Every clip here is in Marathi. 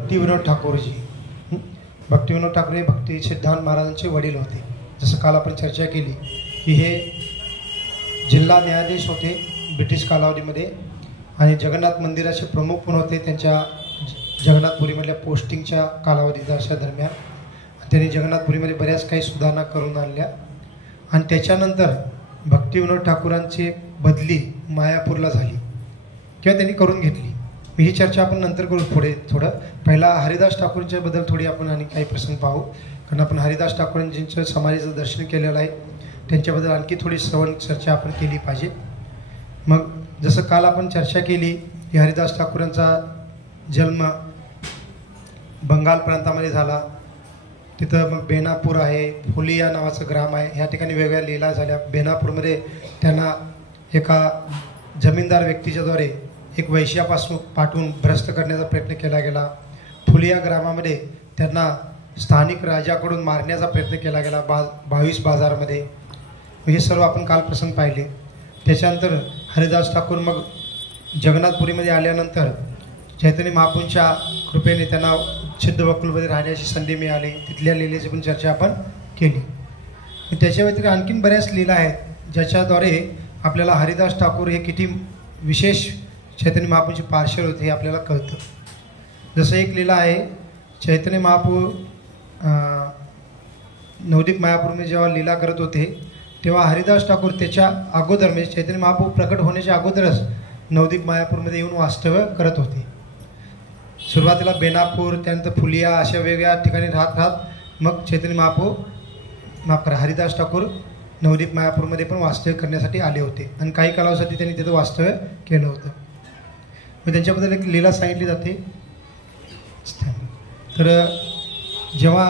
भक्तिविनोद ठाकूरजी. भक्तिविनोद ठाकूर हे भक्ती सिद्धांत महाराजांचे वडील होते. जसं काल आपण चर्चा केली की हे जिल्हा न्यायाधीश होते ब्रिटिश कालावधीमध्ये आणि जगन्नाथ मंदिराचे प्रमुख पण होते त्यांच्या जगन्नाथपुरीमधल्या पोस्टिंगच्या कालावधीच्या अशा दरम्यान. त्यांनी जगन्नाथपुरीमध्ये बऱ्याच काही सुधारणा करून आणल्या आणि त्याच्यानंतर भक्तिविनोद ठाकूरांची बदली मायापूरला झाली किंवा त्यांनी करून घेतली. ही चर्चा आपण नंतर करू पुढे. थोडं पहिला हरिदास ठाकूरच्याबद्दल थोडी आपण आणि काही प्रसंग पाहू, कारण आपण हरिदास ठाकूरांजींचं समाधीचं दर्शन केलेलं आहे, त्यांच्याबद्दल आणखी थोडी सवन चर्चा आपण केली पाहिजे. मग जसं काल आपण चर्चा केली की हरिदास ठाकूरांचा जन्म बंगाल प्रांतामध्ये झाला. तिथं मग बेनापूर आहे, फुलिया नावाचं ग्राम आहे, ह्या ठिकाणी वेगवेगळ्या लीला झाल्या. बेनापूरमध्ये त्यांना एका जमीनदार व्यक्तीच्याद्वारे एक वैश्यापासून पाठवून भ्रष्ट करण्याचा प्रयत्न केला गेला. फुलिया ग्रामामध्ये त्यांना स्थानिक राजाकडून मारण्याचा प्रयत्न केला गेला 22 बाजारमध्ये. हे सर्व आपण काल प्रसंग पाहिले. त्याच्यानंतर हरिदास ठाकूर मग जगन्नाथपुरीमध्ये आल्यानंतर चैतन्य महाप्रभूंच्या कृपेने त्यांना सिद्धवकुलमध्ये राहण्याची संधी मिळाली. तिथल्या लीलेची पण चर्चा आपण केली. त्याच्या व्यतिरिक्त आणखीन बऱ्याच लीला आहेत ज्याच्याद्वारे आपल्याला हरिदास ठाकूर हे किती विशेष चैतन्य महाप्रभूंचे पार्षद होते हे आपल्याला कळतं. जसं एक लीला आहे, चैतन्य महाप्रभू नवदीप मायापूरमध्ये जेव्हा लीला करत होते तेव्हा हरिदास ठाकूर त्याच्या अगोदर म्हणजे चैतन्य महाप्रभू प्रकट होण्याच्या अगोदरच नवदीप मायापूरमध्ये येऊन वास्तव्य करत होते. सुरुवातीला बेनापूर, त्यानंतर फुलिया अशा वेगवेगळ्या ठिकाणी राहत मग चैतन्य महाप्रभू हरिदास ठाकूर नवदीप मायापूरमध्ये पण वास्तव्य करण्यासाठी आले होते आणि काही कालावधीसाठी त्यांनी तिथं वास्तव्य केलं होतं. मग त्यांच्याबद्दल एक लीला सांगितली जाते. तर जेव्हा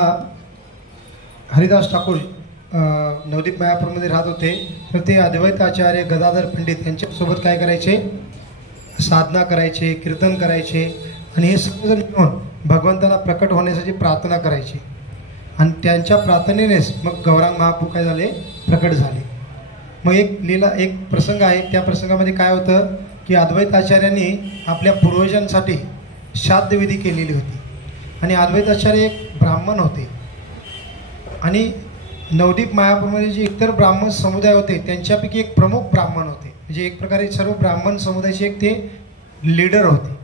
हरिदास ठाकूर नवदीप मायापूरमध्ये राहत होते तर ते अद्वैत आचार्य गदाधर पंडित यांच्यासोबत काय करायचे, साधना करायचे, कीर्तन करायचे आणि हे सर्वजण मिळून भगवंतांना प्रकट होण्यासाठी प्रार्थना करायची. आणि त्यांच्या प्रार्थनेनेच मग गौरांग महाप्रभू काय झाले, प्रकट झाले. मग एक लीला एक प्रसंग आहे, त्या प्रसंगामध्ये काय होतं की अद्वैत आचार्यांनी आपल्या पूर्वजांसाठी श्राद्धविधी केलेली होती आणि अद्वैत आचार्य एक ब्राह्मण होते आणि नवदीप मायापूरमध्ये जे इतर ब्राह्मण समुदाय होते त्यांच्यापैकी एक प्रमुख ब्राह्मण होते. म्हणजे एक प्रकारे सर्व ब्राह्मण समुदायाचे एक ते लीडर होते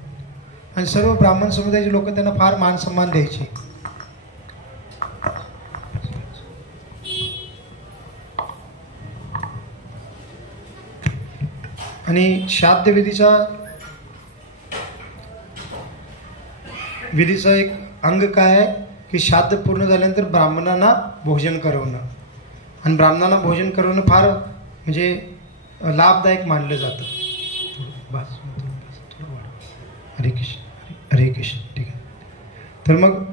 आणि सर्व ब्राह्मण समुदायाचे लोक त्यांना फार मान सन्मान द्यायचे. आणि श्राद्ध विधीचा एक अंग काय आहे की श्राद्ध पूर्ण झाल्यानंतर ब्राह्मणांना भोजन करवणं आणि ब्राह्मणांना भोजन करवणं फार म्हणजे लाभदायक मानलं जातं. हरे कृष्ण हरे कृष्ण. ठीक आहे. तर मग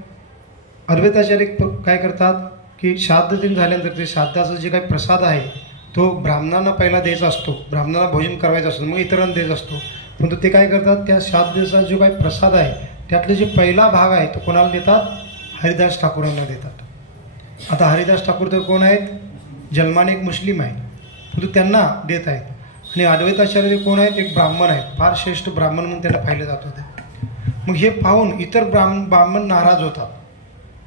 अद्वैताचार्य काय करतात की श्राद्ध दिन झाल्यानंतर ते श्राद्धाचा जे काही प्रसाद आहे तो ब्राह्मणांना पहिला द्यायचा असतो, ब्राह्मणांना भोजन करायचं असतं, मग इतरांना द्यायचा असतो. परंतु ते काय करतात, त्या श्राद्धचा जो काही प्रसाद आहे त्यातले जे पहिला भाग आहे तो कोणाला देतात, हरिदास ठाकूरांना देतात. आता हरिदास ठाकूर तर कोण आहेत, जन्माने एक मुस्लिम आहेत परंतु त्यांना देत आहेत. आणि अद्वैताचार्य कोण आहेत, एक ब्राह्मण आहेत, फार श्रेष्ठ ब्राह्मण म्हणून त्यांना पाहिलं जात होतं. मग हे पाहून इतर ब्राह्मण नाराज होतात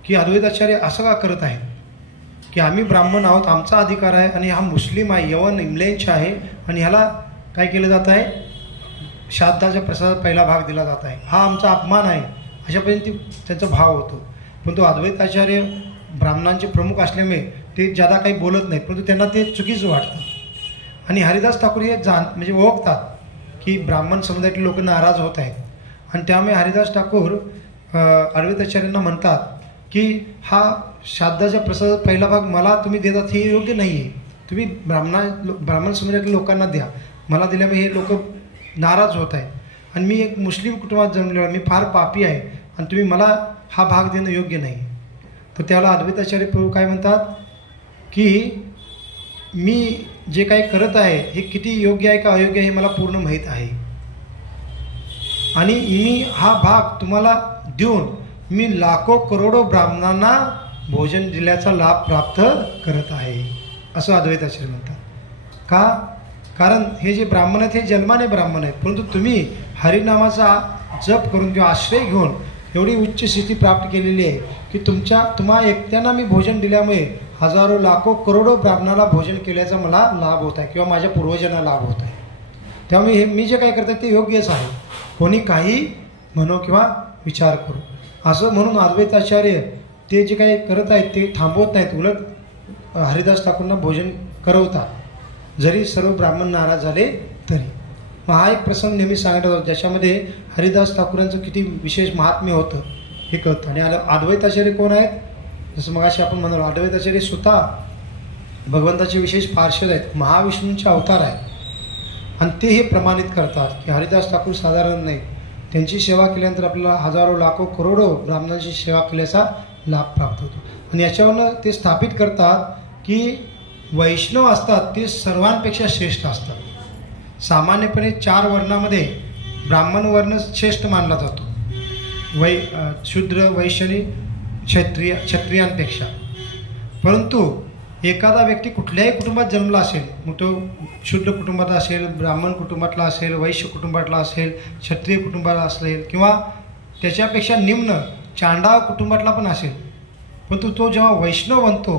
की अद्वैताचार्य असं का करत आहेत की आम्ही ब्राह्मण आहोत, आमचा अधिकार आहे आणि हा मुस्लिम आहे, यवन इंग्लंडचा आहे आणि ह्याला काय केलं जात आहे, श्राद्धाच्या प्रसादात पहिला भाग दिला जात आहे, हा आमचा अपमान आहे, अशापर्यंत त्यांचा भाव होतो. परंतु अद्वैताचार्य ब्राह्मणांचे प्रमुख असल्यामुळे ते ज्यादा काही बोलत नाहीत, परंतु त्यांना ते चुकीचं वाटतं. आणि हरिदास ठाकूर हे म्हणजे ओळखतात की ब्राह्मण समुदायातील लोक नाराज होत आहेत आणि त्यामुळे हरिदास ठाकूर अद्वैताचार्यांना म्हणतात की हा श्राद्धाच्या प्रसादात पहिला भाग मला तुम्ही देतात हे योग्य नाही आहे, तुम्ही ब्राह्मण समुदायातील लोकांना द्या, मला दिल्यामुळे हे लोक नाराज होत आहेत आणि मी एक मुस्लिम कुटुंबात जन्मलेला, मी फार पापी आहे आणि तुम्ही मला हा भाग देणं योग्य नाही. तर त्याला अद्वैताचार्य प्रभू काय म्हणतात की मी जे काही करत आहे हे किती योग्य आहे का अयोग्य आहे हे मला पूर्ण माहीत आहे आणि मी हा भाग तुम्हाला देऊन मी लाखो करोडो ब्राह्मणांना भोजन दिल्याचा लाभ प्राप्त करत आहे, असं अद्वैताचार्य म्हणतात. का, कारण हे जे ब्राह्मण आहेत हे जन्माने ब्राह्मण आहेत, परंतु तुम्ही हरिनामाचा जप करून किंवा आश्रय घेऊन एवढी उच्च स्थिती प्राप्त केलेली आहे की तुम्हा एकट्यांना मी भोजन दिल्यामुळे हजारो लाखो करोडो ब्राह्मणाला भोजन केल्याचा मला लाभ होत आहे किंवा माझ्या पूर्वजांना लाभ होत आहे. त्यामुळे मी जे काय करतो ते योग्यच आहे, कोणी काही म्हणो किंवा विचार करू असं म्हणून अद्वैताचार्य ते जे काही करत आहेत ते थांबवत नाहीत, उलट हरिदास ठाकूरांना भोजन करवतात जरी सर्व ब्राह्मण नाराज झाले तरी. मग हा एक प्रसंग नेहमी सांगत होता ज्याच्यामध्ये हरिदास ठाकूरांचं किती विशेष महात्म्य होतं हे कळतं. आणि अद्वैताचार्य कोण आहेत, जसं मगाशी आपण म्हणालो अद्वैताचार्य स्वतः भगवंताचे विशेष पार्षद आहेत, महाविष्णूंचे अवतार आहेत आणि ते हे प्रमाणित करतात की हरिदास ठाकूर साधारण नाही, त्यांची सेवा केल्यानंतर आपल्याला हजारो लाखो करोडो ब्राह्मणांची सेवा केल्याचा लाभ प्राप्त होतो. आणि याच्यावरनं ते स्थापित करतात की वैष्णव असतात ते सर्वांपेक्षा श्रेष्ठ असतात. सामान्यपणे 4 वर्णामध्ये ब्राह्मण वर्ण श्रेष्ठ मानला जातो, शूद्र वैश्य आणि क्षत्रियांपेक्षा. परंतु एखादा व्यक्ती कुठल्याही कुटुंबात जन्मला असेल, मग तो शूद्र कुटुंबात असेल, ब्राह्मण कुटुंबातला असेल, वैश्य कुटुंबातला असेल, क्षत्रिय कुटुंबाला असेल किंवा त्याच्यापेक्षा निम्न चांडाळ कुटुंबातला पण असेल, परंतु तो जेव्हा वैष्णव बनतो,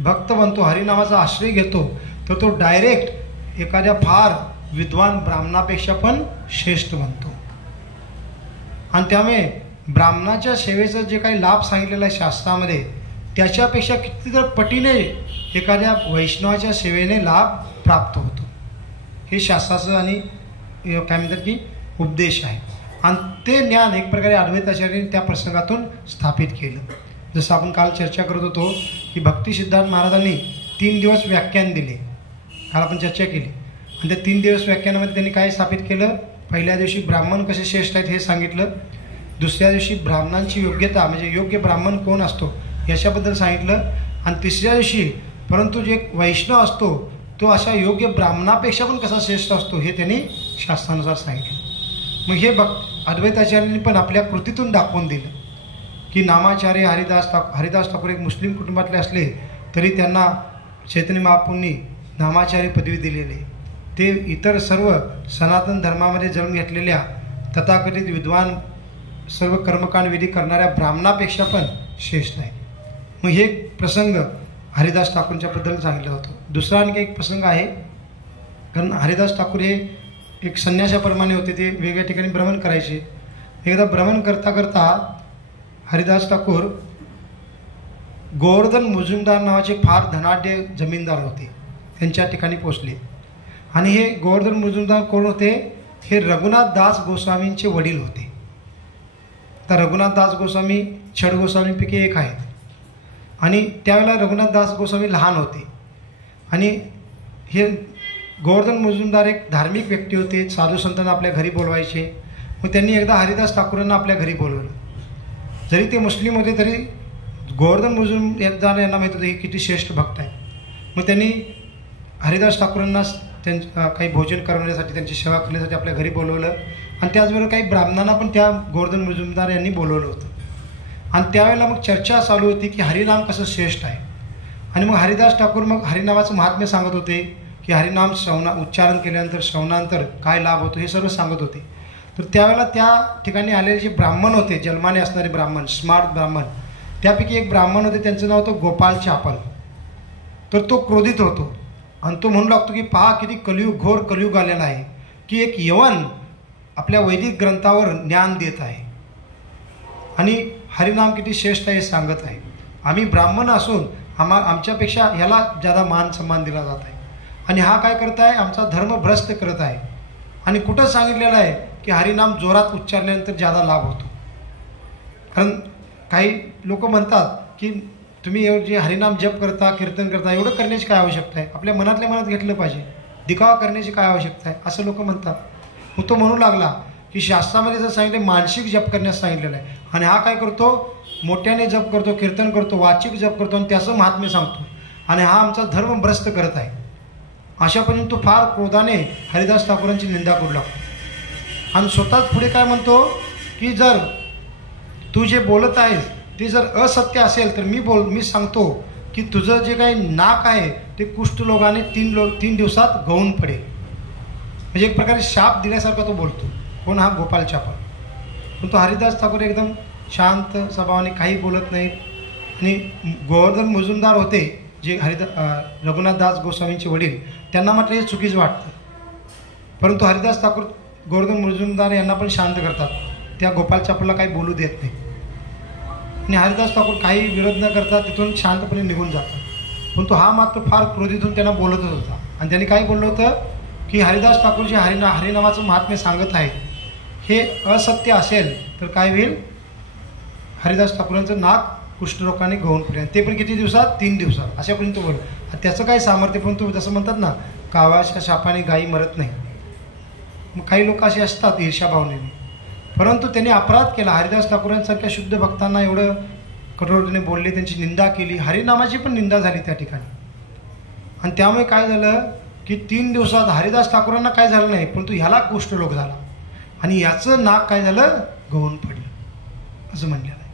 भक्त बनतो, हरिनामाचा आश्रय घेतो, तर तो डायरेक्ट एखाद्या फार विद्वान ब्राह्मणापेक्षा पण श्रेष्ठ बनतो. आणि त्यामुळे ब्राह्मणाच्या सेवेचा जे काही लाभ सांगितलेला आहे शास्त्रामध्ये त्याच्यापेक्षा कितीतरी पटीने एखाद्या वैष्णवाच्या सेवेने लाभ प्राप्त होतो. हे शास्त्राचं आणि काय म्हणतात की उपदेश आहे. आणि ते ज्ञान एक प्रकारे अद्वैताचार्यांनी त्या प्रसंगातून स्थापित केलं. जसं आपण काल चर्चा करत होतो की भक्ती सिद्धार्थ महाराजांनी 3 दिवस व्याख्यान दिले, काल आपण चर्चा केली. आणि त्या 3 दिवस व्याख्यानामध्ये त्यांनी काय स्थापित केलं, पहिल्या दिवशी ब्राह्मण कसे श्रेष्ठ आहेत हे सांगितलं, दुसऱ्या दिवशी ब्राह्मणांची योग्यता म्हणजे योग्य ब्राह्मण कोण असतो याच्याबद्दल सांगितलं, आणि तिसऱ्या दिवशी परंतु जे वैष्णव असतो तो अशा योग्य ब्राह्मणापेक्षा पण कसा श्रेष्ठ असतो हे त्यांनी शास्त्रानुसार सांगितलं. मग हे अद्वैताचार्यांनी पण आपल्या कृतीतून दाखवून दिलं की नामाचार्य हरिदास ठाकूर एक मुस्लिम कुटुंबातले असले तरी त्यांना चैतन्य महाप्रभूंनी नामाचार्य पदवी दिलेली आहे. ते इतर सर्व सनातन धर्मामध्ये जन्म घेतलेल्या तथाकथित विद्वान सर्व कर्मकांड विधी करणाऱ्या ब्राह्मणापेक्षा पण श्रेष्ठ आहे. मग हे प्रसंग हरिदास ठाकूरच्याबद्दल सांगितलं होतं. दुसरा आणखी एक प्रसंग आहे, कारण हरिदास ठाकूर हे एक संन्यासाप्रमाणे होते, ते वेगवेगळ्या ठिकाणी भ्रमण करायचे. एकदा भ्रमण करता करता हरिदास ठाकूर गोवर्धन मुजुमदार नावाचे फार धनाढ्य जमीनदार होते, त्यांच्या ठिकाणी पोचले. आणि हे गोवर्धन मुजुमदार कोण होते, हे रघुनाथ दास गोस्वामींचे वडील होते. तर रघुनाथ दास गोस्वामी षड गोस्वामींपैकी एक आहेत. आणि त्यावेळेला रघुनाथ दास गोस्वामी लहान होते. आणि हे गोवर्धन मुजुमदार एक धार्मिक व्यक्ती होते, साधू संतांना आपल्या घरी बोलवायचे. मग त्यांनी एकदा हरिदास ठाकूरांना आपल्या घरी बोलवलं. जरी ते मुस्लिम होते तरी गोवर्धन मुजुमदार यांना माहीत होतं की किती श्रेष्ठ भक्त आहे. मग त्यांनी हरिदास ठाकूरांना काही भोजन करवण्यासाठी, त्यांची सेवा करण्यासाठी आपल्या घरी बोलवलं. आणि त्याचबरोबर काही ब्राह्मणांना पण त्या गोवर्धन मुजुमदार यांनी बोलवलं होतं. आणि त्यावेळेला मग चर्चा चालू होती की हरिनाम कसं श्रेष्ठ आहे. आणि मग हरिदास ठाकूर मग हरिनामाचं महात्म्य सांगत होते की हरिनाम उच्चारण केल्यानंतर श्रवणानंतर काय लाभ होतो हे सर्व सांगत होते. तर त्यावेळेला त्या ठिकाणी आलेले जे ब्राह्मण होते, जन्माने असणारे ब्राह्मण, स्मार्ट ब्राह्मण, त्यापैकी एक ब्राह्मण होते, त्यांचं नाव होतं गोपाल चापल. तर तो क्रोधित होतो आणि तो म्हणू लागतो की पहा किती घोर कलियुग आलेला आहे की एक यवन आपल्या वैदिक ग्रंथावर ज्ञान देत आहे आणि हरिनाम किती श्रेष्ठ आहे सांगत आहे. आम्ही ब्राह्मण असून आमच्यापेक्षा ह्याला ज्यादा मान सन्मान दिला जात आहे आणि हा काय करत आहे, आमचा धर्म भ्रष्ट करत आहे. आणि कुठं सांगितलेलं आहे की हरिनाम जोरात उच्चारल्यानंतर ज्यादा लाभ होतो. कारण काही लोक म्हणतात की तुम्ही जे हरिनाम जप करता, कीर्तन करता, एवढं करण्याची काय आवश्यकता आहे, आपल्या मनातल्या मनात घेतलं पाहिजे, दिखावा करण्याची काय आवश्यकता आहे, असं लोक म्हणतात. मग तो म्हणू लागला की शास्त्रामध्ये जर सांगितलं मानसिक जप करण्यास सांगितलेलं आहे आणि हा काय करतो, मोठ्याने जप करतो, कीर्तन करतो, वाचिक जप करतो आणि त्याचं महात्म्य सांगतो आणि हा आमचा धर्म भ्रष्ट करत आहे. अशापर्यंत तो फार क्रोधाने हरिदास ठाकूरांची निंदा करू लागतो आणि स्वतःच पुढे काय म्हणतो की जर तू जे बोलत आहेस ते जर असत्य असेल तर मी सांगतो की तुझं जे काही नाक आहे ते कुष्ठरोगाने 3 दिवसात गळून पडेल. म्हणजे एक प्रकारे शाप दिल्यासारखा तो बोलतो. कोण, हा गोपाल चापल. पण तो हरिदास ठाकूर एकदम शांत स्वभावाने, काही बोलत नाहीत. आणि गोवर्धन मुजुमदार होते जे रघुनाथदास गोस्वामींचे वडील, त्यांना मात्र हे चुकीचं वाटतं. परंतु हरिदास ठाकूर गोवर्धन मुजुमदार यांना पण शांत करतात. त्या गोपाल चापला काही बोलू देत नाही. आणि हरिदास ठाकूर काही विरोध न करता तिथून शांतपणे निघून जातात. पण तो हा मात्र फार क्रोधित होऊन त्यांना बोलतच होता. आणि त्यांनी काय बोललं होतं की हरिदास ठाकूर जे हरिनामाचं महात्म्य सांगत आहेत हे असत्य असेल तर काय होईल, हरिदास ठाकूरांचं नाक कुष्ठरोगाने गळून पडेल, ते पण किती दिवसात, 3 दिवसात, अशापर्यंत तो बोल. त्याचं काय सामर्थ्य, परंतु जसं म्हणतात ना, कावळ्याच्या शापाने गायी मरत नाही. मग काही लोक असे असतात ईर्ष्याभावनेने. परंतु त्यांनी अपराध केला. हरिदास ठाकूरांसारख्या शुद्ध भक्तांना एवढं कठोरतेने बोलले, त्यांची निंदा केली, हरिनामाची पण निंदा झाली त्या ठिकाणी. आणि त्यामुळे काय झालं की 3 दिवसात हरिदास ठाकूरांना काय झालं नाही, परंतु ह्याला कुष्ठरोग झाला आणि याचं नाक काय झालं, गळून पडलं, असं म्हणलेलं आहे.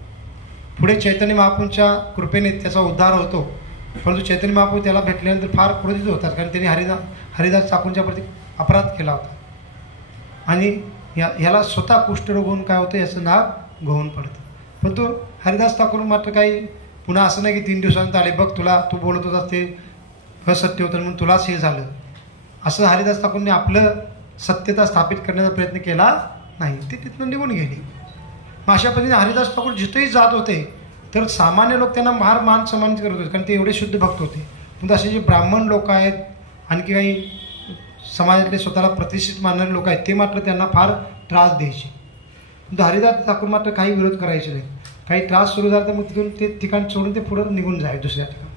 पुढे चैतन्य महाप्रभूंच्या कृपेने त्याचा उद्धार होतो. परंतु चैतन्य महाप्रभू त्याला भेटल्यानंतर फार क्रोधित होतात, कारण त्यांनी हरिदास ठाकूरच्या प्रती अपराध केला होता. आणि ह्याला स्वतः कुष्ठरोग होऊन काय होतं, याचं नाक गळून पडतं. परंतु हरिदास ठाकूर मात्र काही पुन्हा असं नाही की 3 दिवसांत आले, बघ तू बोलत होता ते असत्य होतं म्हणून तुलाच हे झालं, असं हरिदास ठाकूरने आपलं सत्यता स्थापित करण्याचा प्रयत्न केला नाही. ते तिथून निघून गेले. मग अशा पद्धतीने हरिदास ठाकूर जिथेही जात होते तर सामान्य लोक त्यांना फार मान सन्मानित करत होते, कारण ते एवढे शुद्ध भक्त होते. पण असे जे ब्राह्मण लोक आहेत, आणखी काही समाजातले स्वतःला प्रतिष्ठित मानणारे लोक आहेत, ते मात्र त्यांना फार त्रास द्यायचे. पण हरिदास ठाकूर मात्र काही विरोध करायचे नाही. काही त्रास सुरू झाला तर मग तिथून ते ठिकाण सोडून ते पुढं निघून जाय दुसऱ्या ठिकाणी.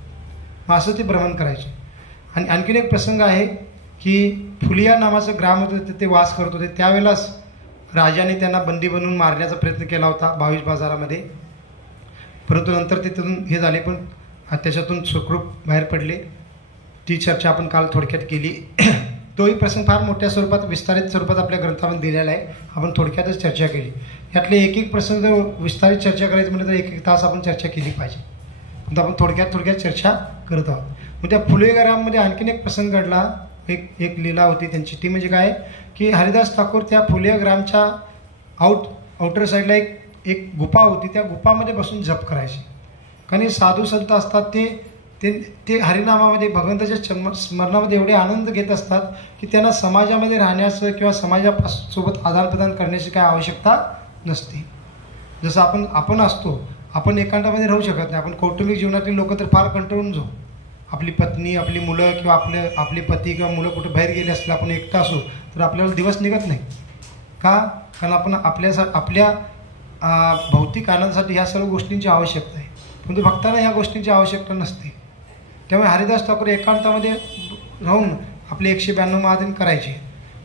मग असं ते भ्रमण करायचे. आणि आणखीन एक प्रसंग आहे की फुलिया नावाचं ग्राम होतं, ते वास करत होते. त्यावेळेलाच राजाने त्यांना बंदी बनवून मारण्याचा प्रयत्न केला होता 22 बाजारामध्ये. परंतु नंतर ते तिथून हे झाले, पण त्याच्यातून सुखरूप बाहेर पडले. ती चर्चा आपण काल थोडक्यात केली. तोही प्रसंग फार मोठ्या स्वरूपात, विस्तारित स्वरूपात आपल्या ग्रंथामध्ये दिलेला आहे. आपण थोडक्यातच चर्चा केली. यातले एक प्रसंग जर विस्तारित चर्चा करायचं म्हटलं तर 1 तास आपण चर्चा केली पाहिजे. पण आपण थोडक्यात चर्चा करत आहोत. मग त्या फुले ग्राममध्ये आणखीन एक प्रसंग घडला. एक लीला होती त्यांची. ती म्हणजे काय की हरिदास ठाकूर त्या फुले ग्रामच्या आउटर साईडला एक गुफा होती. त्या गुफामध्ये बसून जप करायचे. कारण साधू संत असतात ते हरिनामामध्ये, भगवंताच्या स्मरणामध्ये एवढे आनंद घेत असतात की त्यांना समाजामध्ये राहण्याचं किंवा समाजासोबत आदानप्रदान करण्याची काय आवश्यकता नसते. जसं आपण असतो, आपण एकांतामध्ये राहू शकत नाही. आपण कौटुंबिक जीवनातील लोक तर फार कंटाळून जाऊ. आपली पत्नी, आपली मुलं किंवा आपले पती किंवा मुलं कुठे बाहेर गेले असतील, आपण एकटा असू तर आपल्याला दिवस निघत नाही. का? कारण आपण आपल्या भौतिक आनंदासाठी ह्या सर्व गोष्टींची आवश्यकता आहे. परंतु भक्तांना ह्या गोष्टींची आवश्यकता नसते. त्यामुळे हरिदास ठाकूर एकांतामध्ये राहून आपले 192 महादिन करायचे.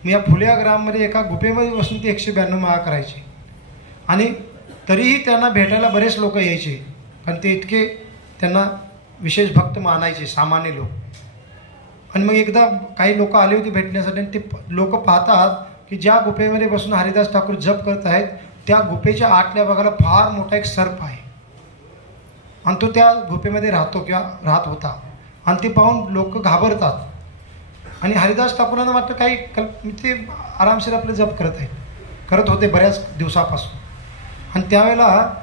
मग या फुलिया ग्राममध्ये एका गुफेमध्ये बसून ते 192 महा करायचे. आणि तरीही त्यांना भेटायला बरेच लोक यायचे, कारण ते इतके त्यांना विशेष भक्त मानायचे, सामान्य लोक. आणि मग एकदा काही लोक आले होते भेटण्यासाठी, आणि ते लोक पाहतात की ज्या गुफेमध्ये बसून हरिदास ठाकूर जप करत आहेत त्या गुफेच्या आतल्या भागाला फार मोठा एक सर्प आहे. आणि तो त्या गुफेमध्ये राहतो किंवा राहत होता. आणि ते पाहून लोक घाबरतात. आणि हरिदास ठाकूरांना मात्र काही ते आरामशीर आपले जप करत होते बऱ्याच दिवसापासून. आणि त्यावेळेला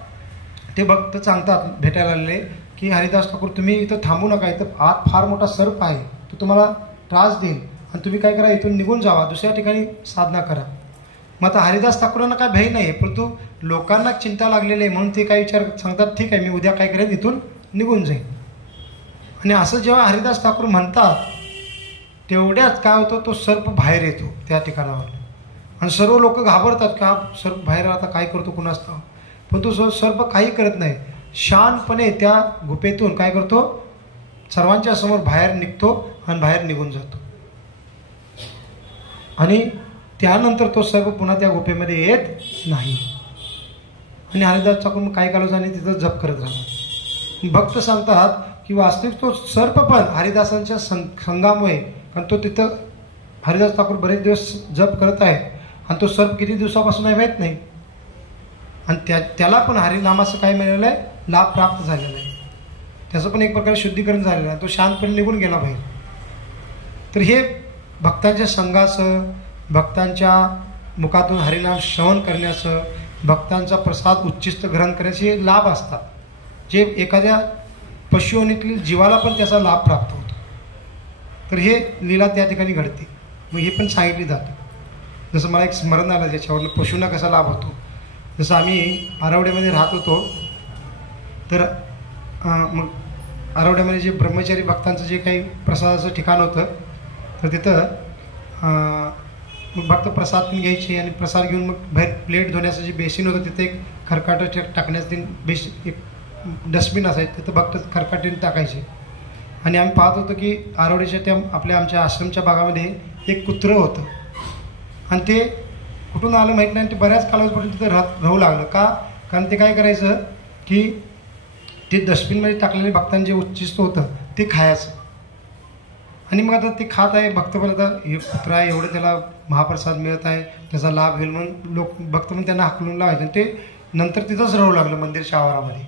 ते भक्त सांगतात भेटायला आलेले की हरिदास ठाकूर तुम्ही इथं थांबू नका, इथं आत फार मोठा सर्प आहे, तो तुम्हाला त्रास देईल आणि तुम्ही काय करा, इथून निघून जावा, दुसऱ्या ठिकाणी साधना करा. मग आता हरिदास ठाकूरांना काय भय नाही, परंतु लोकांना चिंता लागलेली आहे म्हणून ते काय सांगतात, ठीक आहे मी उद्या काय करेन, इथून निघून जाईन. आणि असं जेव्हा हरिदास ठाकूर म्हणतात तेवढ्याच काय होतं, तो सर्प बाहेर येतो त्या ठिकाणावर. आणि सर्व लोक घाबरतात की हा सर्प बाहेर आता काय करतो कुणास ठाऊक. पण तो सर्प काही करत नाही, शांतपणे त्या गुफेतून काय करतो, सर्वांच्या समोर बाहेर निघतो आणि बाहेर निघून जातो. आणि त्यानंतर तो सर्प पुन्हा त्या गुफेमध्ये येत नाही. आणि हरिदास ठाकूर मग काय करायचं आणि तिथं जप करत राहणार. भक्त सांगतात की वास्तविक तो सर्प पण हरिदासांच्या संघामुळे, कारण तो तिथं हरिदास ठाकूर बरेच दिवस जप करत आहे आणि तो सर्प किती दिवसापासून आहे माहीत नाही. आणि त्याला पण हरिनामाचं काय मिळालेलं आहे, लाभ प्राप्त झालेला आहे. त्याचं पण एक प्रकारे शुद्धीकरण झालेलं आहे. तो शांतपणे निघून गेला बाहेर. तर हे भक्तांच्या संघाचं, भक्तांच्या मुखातून हरिनाम श्रवण करण्याचं, भक्तांचा प्रसाद उच्चिष्ट ग्रहण करण्याचे लाभ असतात, जे एखाद्या पशुयोनीतील जीवाला पण त्याचा लाभ प्राप्त होतो. तर हे लीला त्या ठिकाणी घडते. मग हे पण सांगितली जातं. जसं मला एक स्मरण आलं त्याच्यावरनं पशूंना कसा लाभ होतो. जसं आम्ही आरवड्यामध्ये राहत होतो, तर मग आरवड्यामध्ये जे ब्रह्मचारी भक्तांचं जे काही प्रसादाचं ठिकाण होतं, तर तिथं मग भक्त प्रसाद पण घ्यायचे आणि प्रसाद घेऊन मग बाहेर प्लेट धुण्याचं जे बेसिन होतं तिथे एक खरकाटं टाकण्याचं एक डस्टबिन असायचं, तिथं भक्त खरकाटीने टाकायचे. आणि आम्ही पाहत होतो की आरवड्याच्या त्या आमच्या आश्रमच्या भागामध्ये एक कुत्रं होतं आणि ते कुठून आलं माहीत नाही. ते बऱ्याच कालावधीपर्यंत तिथं राहू लागलं. का? कारण ते काय करायचं की ते डस्टबिनमध्ये टाकलेले भक्तांचे जे उच्चिष्ट होतं ते खायचं. आणि मग आता ते खात आहे भक्त, पण आता हे कुत्रा आहे, एवढं त्याला महाप्रसाद मिळत आहे, त्याचा लाभ घेईल म्हणून भक्त पण त्यांना हाकलून लावायचे. आणि ते नंतर तिथंच राहू लागलं मंदिरच्या आवारामध्ये.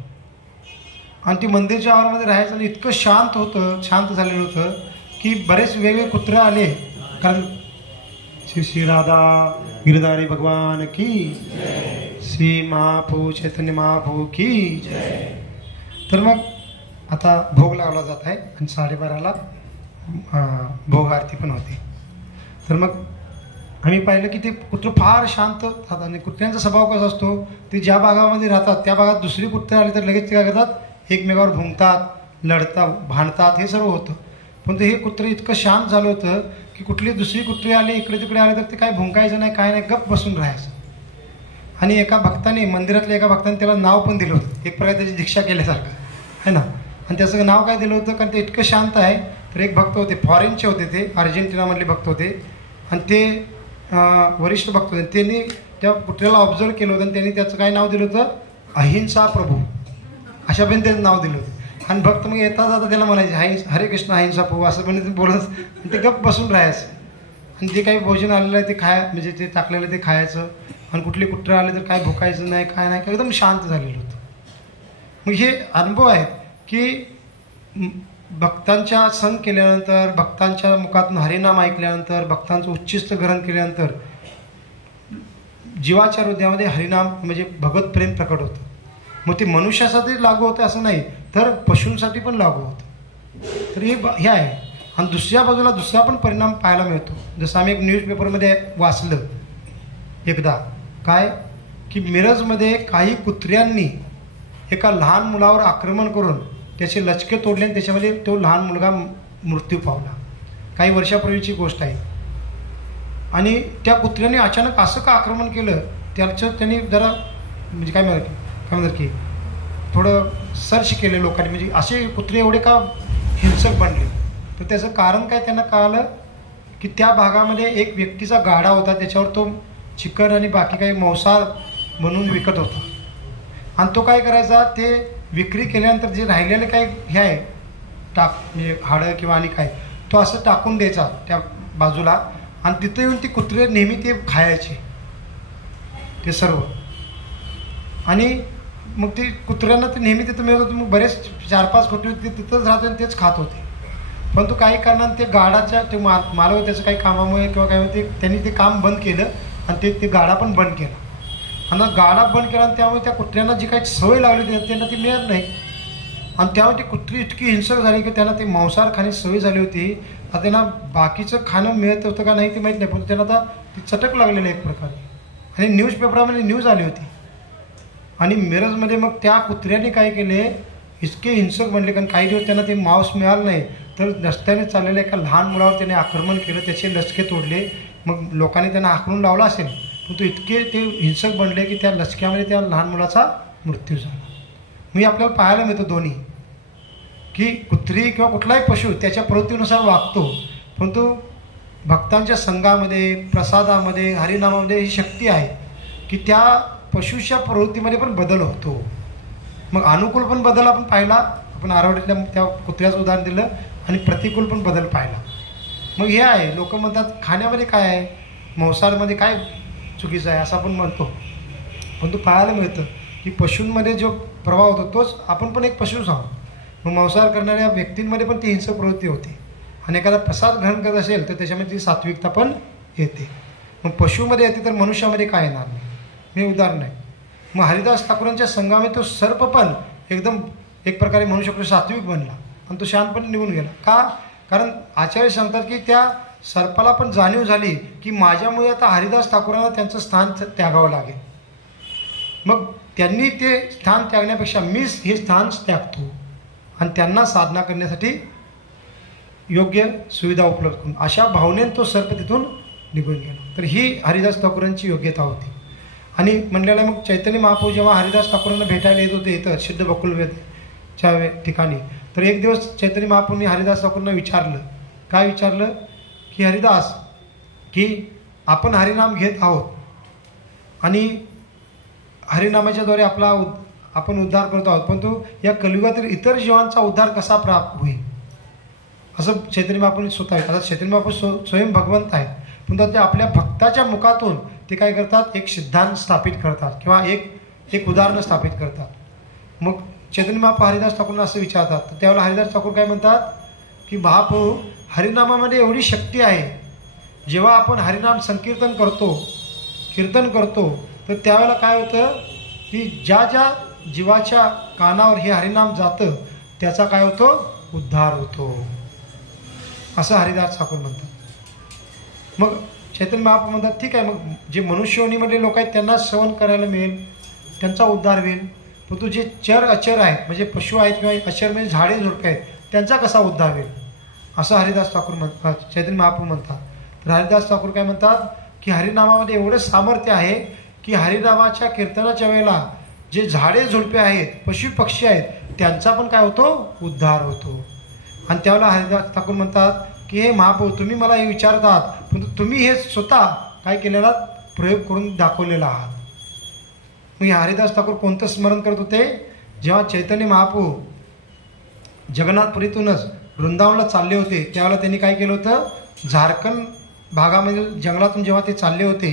आणि ते मंदिरच्या आवारामध्ये राहायचं आणि इतकं शांत झालेलं होतं की बरेच वेगवेगळे कुत्रे आले. कारण श्री राधा गिरधारी भगवान की, श्री महाप्रभू चैतन्य महाप्रभू की. तर मग आता भोग लावला जात आहे आणि 12:30ला भोग आरती पण होते. तर मग आम्ही पाहिलं की ते कुत्रं फार शांत राहतात. आणि कुत्र्यांचा स्वभाव कसा असतो, ते ज्या भागामध्ये राहतात त्या भागात दुसरी कुत्रे आले तर लगेच ते काय करतात, एकमेकावर भुंकतात, लढतात, भांडतात, हे सर्व होतं. पण हे कुत्रे इतकं शांत झालं होतं की कुठली दुसरी कुत्रे आले इकडे तिकडे आले तर ते काय भुंकायचं नाही, काय नाही, गप्प बसून राहायचं. आणि एका भक्ताने, मंदिरातल्या एका भक्ताने त्याला नाव पण दिलं होतं, एक प्रकारे त्याची दीक्षा केल्यासारखं आहे ना. आणि त्याचं नाव काय दिलं होतं, कारण ते इतकं शांत आहे. तर एक भक्त होते, फॉरेनचे होते, ते अर्जेंटिनामधले भक्त होते आणि ते वरिष्ठ भक्त होते. त्यांनी त्या कुत्र्याला ऑब्झर्व केलं होतं आणि त्यांनी त्याचं काय नाव दिलं होतं, अहिंसा प्रभू, अशा पण त्याचं नाव दिलं होतं. आणि भक्त मग येता जाता त्याला म्हणायचे हरे कृष्ण अहिंसा प्रभू असं पण ते बोलत ते गप्प बसून राहायचं. आणि जे काही भोजन आलेलं आहे ते म्हणजे ते टाकलेलं ते खायचं. आणि कुठले कुत्रे आले तर काय भुकायचं नाही, काय नाही, एकदम शांत झालेलं होतं. मग हे अनुभव आहेत की भक्तांच्या संग केल्यानंतर, भक्तांच्या मुखातून हरिनाम ऐकल्यानंतर, भक्तांचं उच्चिष्ट ग्रहण केल्यानंतर जीवाच्या हृदयामध्ये हरिनाम म्हणजे भगवत प्रेम प्रकट होतं. मग ते मनुष्यासाठी लागू होतं असं नाही, तर पशूंसाठी पण लागू होतं. तर हे आहे. आणि दुसऱ्या बाजूला दुसरा पण परिणाम पाहायला मिळतो. जसं आम्ही एक न्यूजपेपरमध्ये वाचलं एकदा, काय की मिरजमध्ये काही कुत्र्यांनी एका लहान मुलावर आक्रमण करून त्याचे लचके तोडले आणि त्याच्यामध्ये तो लहान मुलगा मृत्यू पावला. काही वर्षापूर्वीची गोष्ट आहे. आणि त्या कुत्र्याने अचानक असं का आक्रमण केलं, त्यांनी जरा म्हणजे काय म्हणतात की थोडं सर्च केलं लोकांनी, म्हणजे असे कुत्रे एवढे का हिंसक बनले. तर त्याचं कारण काय त्यांना कळालं की त्या भागामध्ये एक व्यक्तीचा गाडा होता, त्याच्यावर तो चिकन आणि बाकी काही मांसाहार बनवून विकत होता. आणि तो काय करायचा, ते विक्री केल्यानंतर जे राहिलेले काही हे आहे म्हणजे हाडं किंवा आणि काय, तो असं टाकून द्यायचा त्या बाजूला. आणि तिथं येऊन ती कुत्रे नेहमी ते खायचे ते सर्व. आणि मग ते कुत्र्यांना ते नेहमी तिथं मिळत होतं. मग बरेच 4-5 कुत्रे ते तिथंच राहत आणि तेच खात होते. परंतु काही कारणानं ते गाडाच्या ते मालक त्याचं काही कामामुळे किंवा काय होते त्यांनी ते काम बंद केलं आणि ते गाडा पण बंद केला. आणि गाडा बंद केला आणि त्यामुळे त्या कुत्र्यांना जी काही सवय लागली होती त्यांना ती मिळत नाही. आणि त्यामुळे ती कुत्री इतकी हिंसक झाली की त्यांना ते मांसाहार खाण्याची सवय झाली होती. आता त्यांना बाकीचं खाणं मिळत होतं का नाही ते माहीत नाही, पण त्यांना आता ती चटक लागलेली एक प्रकारे. आणि न्यूजपेपरामध्ये न्यूज आली होती. आणि मिरजमध्ये मग त्या कुत्र्याने काय केले, इतके हिंसक बनले, कारण काही दिवस त्यांना ते मांस मिळालं नाही, तर रस्त्याने चाललेल्या एका लहान मुलावर त्याने आक्रमण केलं, त्याचे लचके तोडले. मग लोकांनी त्यांना आक्रमण लावलं असेल, पण तो इतके ते हिंसक बनले की त्या लचक्यामध्ये त्या लहान मुलाचा मृत्यू झाला. मी आपल्याला पाहायला मिळतं दोन्ही, की कुत्री किंवा कुठलाही पशु त्याच्या प्रवृत्तीनुसार वागतो, परंतु भक्तांच्या संघामध्ये, प्रसादामध्ये, हरिनामामध्ये ही शक्ती आहे की त्या पशुच्या प्रवृत्तीमध्ये पण बदल होतो. मग अनुकूल पण बदल आपण पाहिला, आपण आरवड्यातल्या त्या कुत्र्याचं उदाहरण दिलं, आणि प्रतिकूल पण बदल पाहिला. मग हे आहे, लोक म्हणतात खाण्यामध्ये काय आहे, मांसाहारमध्ये काय चुकीचं आहे असं आपण म्हणतो. पण तो पाहायला मिळतं की पशूंमध्ये जो प्रभाव होतो तोच आपण पण एक पशुच आहोत. मग मांसाहार करणाऱ्या व्यक्तींमध्ये पण ती हिंसक प्रवृत्ती होते. आणि एखादा प्रसाद ग्रहण करत असेल तर त्याच्यामध्ये ती सात्विकता पण येते. मग पशुमध्ये येते तर मनुष्यामध्ये काय येणार नाही. हे उदाहरण आहे. मग हरिदास ठाकूरांच्या संघामध्ये तो सर्प पण एकदम एक प्रकारे म्हणू शकतो सात्विक बनला आणि तो शांतपणे निघून गेला. का? कारण आचार्य सांगतात की त्या सर्पाला पण जाणीव झाली की माझ्यामुळे आता हरिदास ठाकूरांना त्यांचं स्थान त्यागावं लागेल. मग त्यांनी ते स्थान त्यागण्यापेक्षा मीच हे स्थान त्यागतो आणि त्यांना साधना करण्यासाठी योग्य सुविधा उपलब्ध करून, अशा भावनेने तो सर्प तिथून निघून गेला. तर ही हरिदास ठाकूरांची योग्यता होती. आणि म्हणलेलं मग चैतन्य महाप्रभू जेव्हा हरिदास ठाकूरांना भेटायला येत होते इथं सिद्ध बकुलवेदच्या ठिकाणी, तर एक दिवस चैतन्य महाप्रभूंनी हरिदास ठाकूरांना विचारलं. काय विचारलं? की हरिदास, की आपण हरिनाम घेत आहोत आणि हरिनामाच्याद्वारे आपण उद्धार करतो आहोत, परंतु या कलियुगातील इतर जीवांचा उद्धार कसा प्राप्त होईल असं चैतन्य महाप्रभू स्वतः. आता चैतन्य महाप्रभू स्वयं भगवंत आहेत, परंतु ते आपल्या भक्ताच्या मुखातून ते काय करतात, एक सिद्धांत स्थापित करतात किंवा एक उदाहरण स्थापित करतात. मग चैतन्य महाप्रभू हरिदास ठाकूरांना असं विचारतात. तर त्यावेळेला हरिदास ठाकूर काय म्हणतात की महाप्रभू, हरिनामामध्ये एवढी शक्ती आहे, जेव्हा आपण हरिनाम संकीर्तन करतो, कीर्तन करतो, तर त्यावेळेला काय होतं की ज्या ज्या जीवाच्या कानावर हे हरिनाम जातं त्याचा काय होतो, उद्धार होतो, असं हरिदास ठाकूर म्हणतात. मग चैतन्य महाप्रभू म्हणतात ठीक आहे, मग जे मनुष्ययोनीमधले लोक आहेत त्यांना श्रवण करायला मिळेल, त्यांचा उद्धार होईल, परंतु जे चर अचर आहेत म्हणजे पशु आहेत किंवा अचर म्हणजे झाडे झुडपे आहेत त्यांचा कसा उद्धार होईल, असं हरिदास ठाकूर म्हणतात, चैतन्य महाप्रभू म्हणतात. तर हरिदास ठाकूर काय म्हणतात की हरिनामामध्ये एवढं सामर्थ्य आहे की हरिनामाच्या कीर्तनाच्या वेळेला जे झाडे झुडपे आहेत, पशु पक्षी आहेत, त्यांचा पण काय होतो, उद्धार होतो. आणि त्यावेळेला हरिदास ठाकूर म्हणतात की हे महाप्रभू, तुम्ही मला हे विचारतात, परंतु तुम्ही हे स्वतः काय केलेला प्रयोग करून दाखवलेला आहात. मग हे हरिदास ठाकूर कोणतं स्मरण करत होते? जेव्हा चैतन्य महाप्रभू जगन्नाथपुरीतूनच वृंदावनला चालले होते त्यावेळेला त्यांनी काय केलं होतं, झारखंड भागामधील जंगलातून जेव्हा ते चालले होते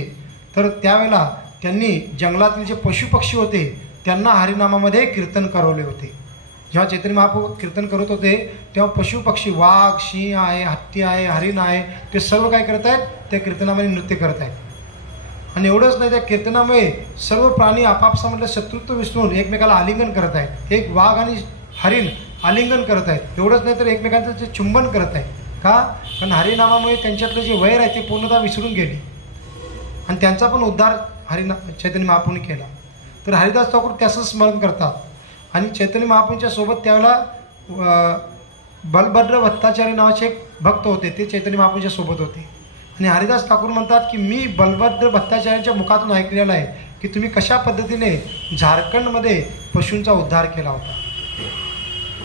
तर त्यावेळेला त्यांनी जंगलातील जे पशुपक्षी होते त्यांना हरिनामामध्ये कीर्तन करवले होते. जेव्हा चैतन्य महाप्रभू कीर्तन करत होते तेव्हा पशुपक्षी, वाघ, सिंह आहे, हत्ती आहे, हरिण आहे, ते सर्व काय करत आहेत, त्या कीर्तनामध्ये नृत्य करत आहेत. आणि एवढंच नाही, त्या कीर्तनामुळे सर्व प्राणी आपापसामधलं शत्रुत्व विसरून एकमेकाला आलिंगन करत आहेत. एक वाघ आणि हरिण आलिंगन करत आहेत. एवढंच नाही तर एकमेकांचं ते चुंबन करत आहेत. का? कारण हरिनामामुळे त्यांच्यातलं जे वैर आहे ते पूर्णतः विसरून गेले आणि त्यांचा पण उद्धार चैतन्य महाप्रभूंनी केला. तर हरिदास ठाकूर त्याचं स्मरण करतात. आणि चैतन्य महाप्रभूंच्या सोबत त्यावेळेला बलभद्र भट्टाचार्य नावाचे एक भक्त होते, ते चैतन्य महाप्रभूंच्या सोबत होते. आणि हरिदास ठाकूर म्हणतात की मी बलभद्र भट्टाचार्यांच्या मुखातून ऐकलेलं आहे की तुम्ही कशा पद्धतीने झारखंडमध्ये पशूंचा उद्धार केला होता.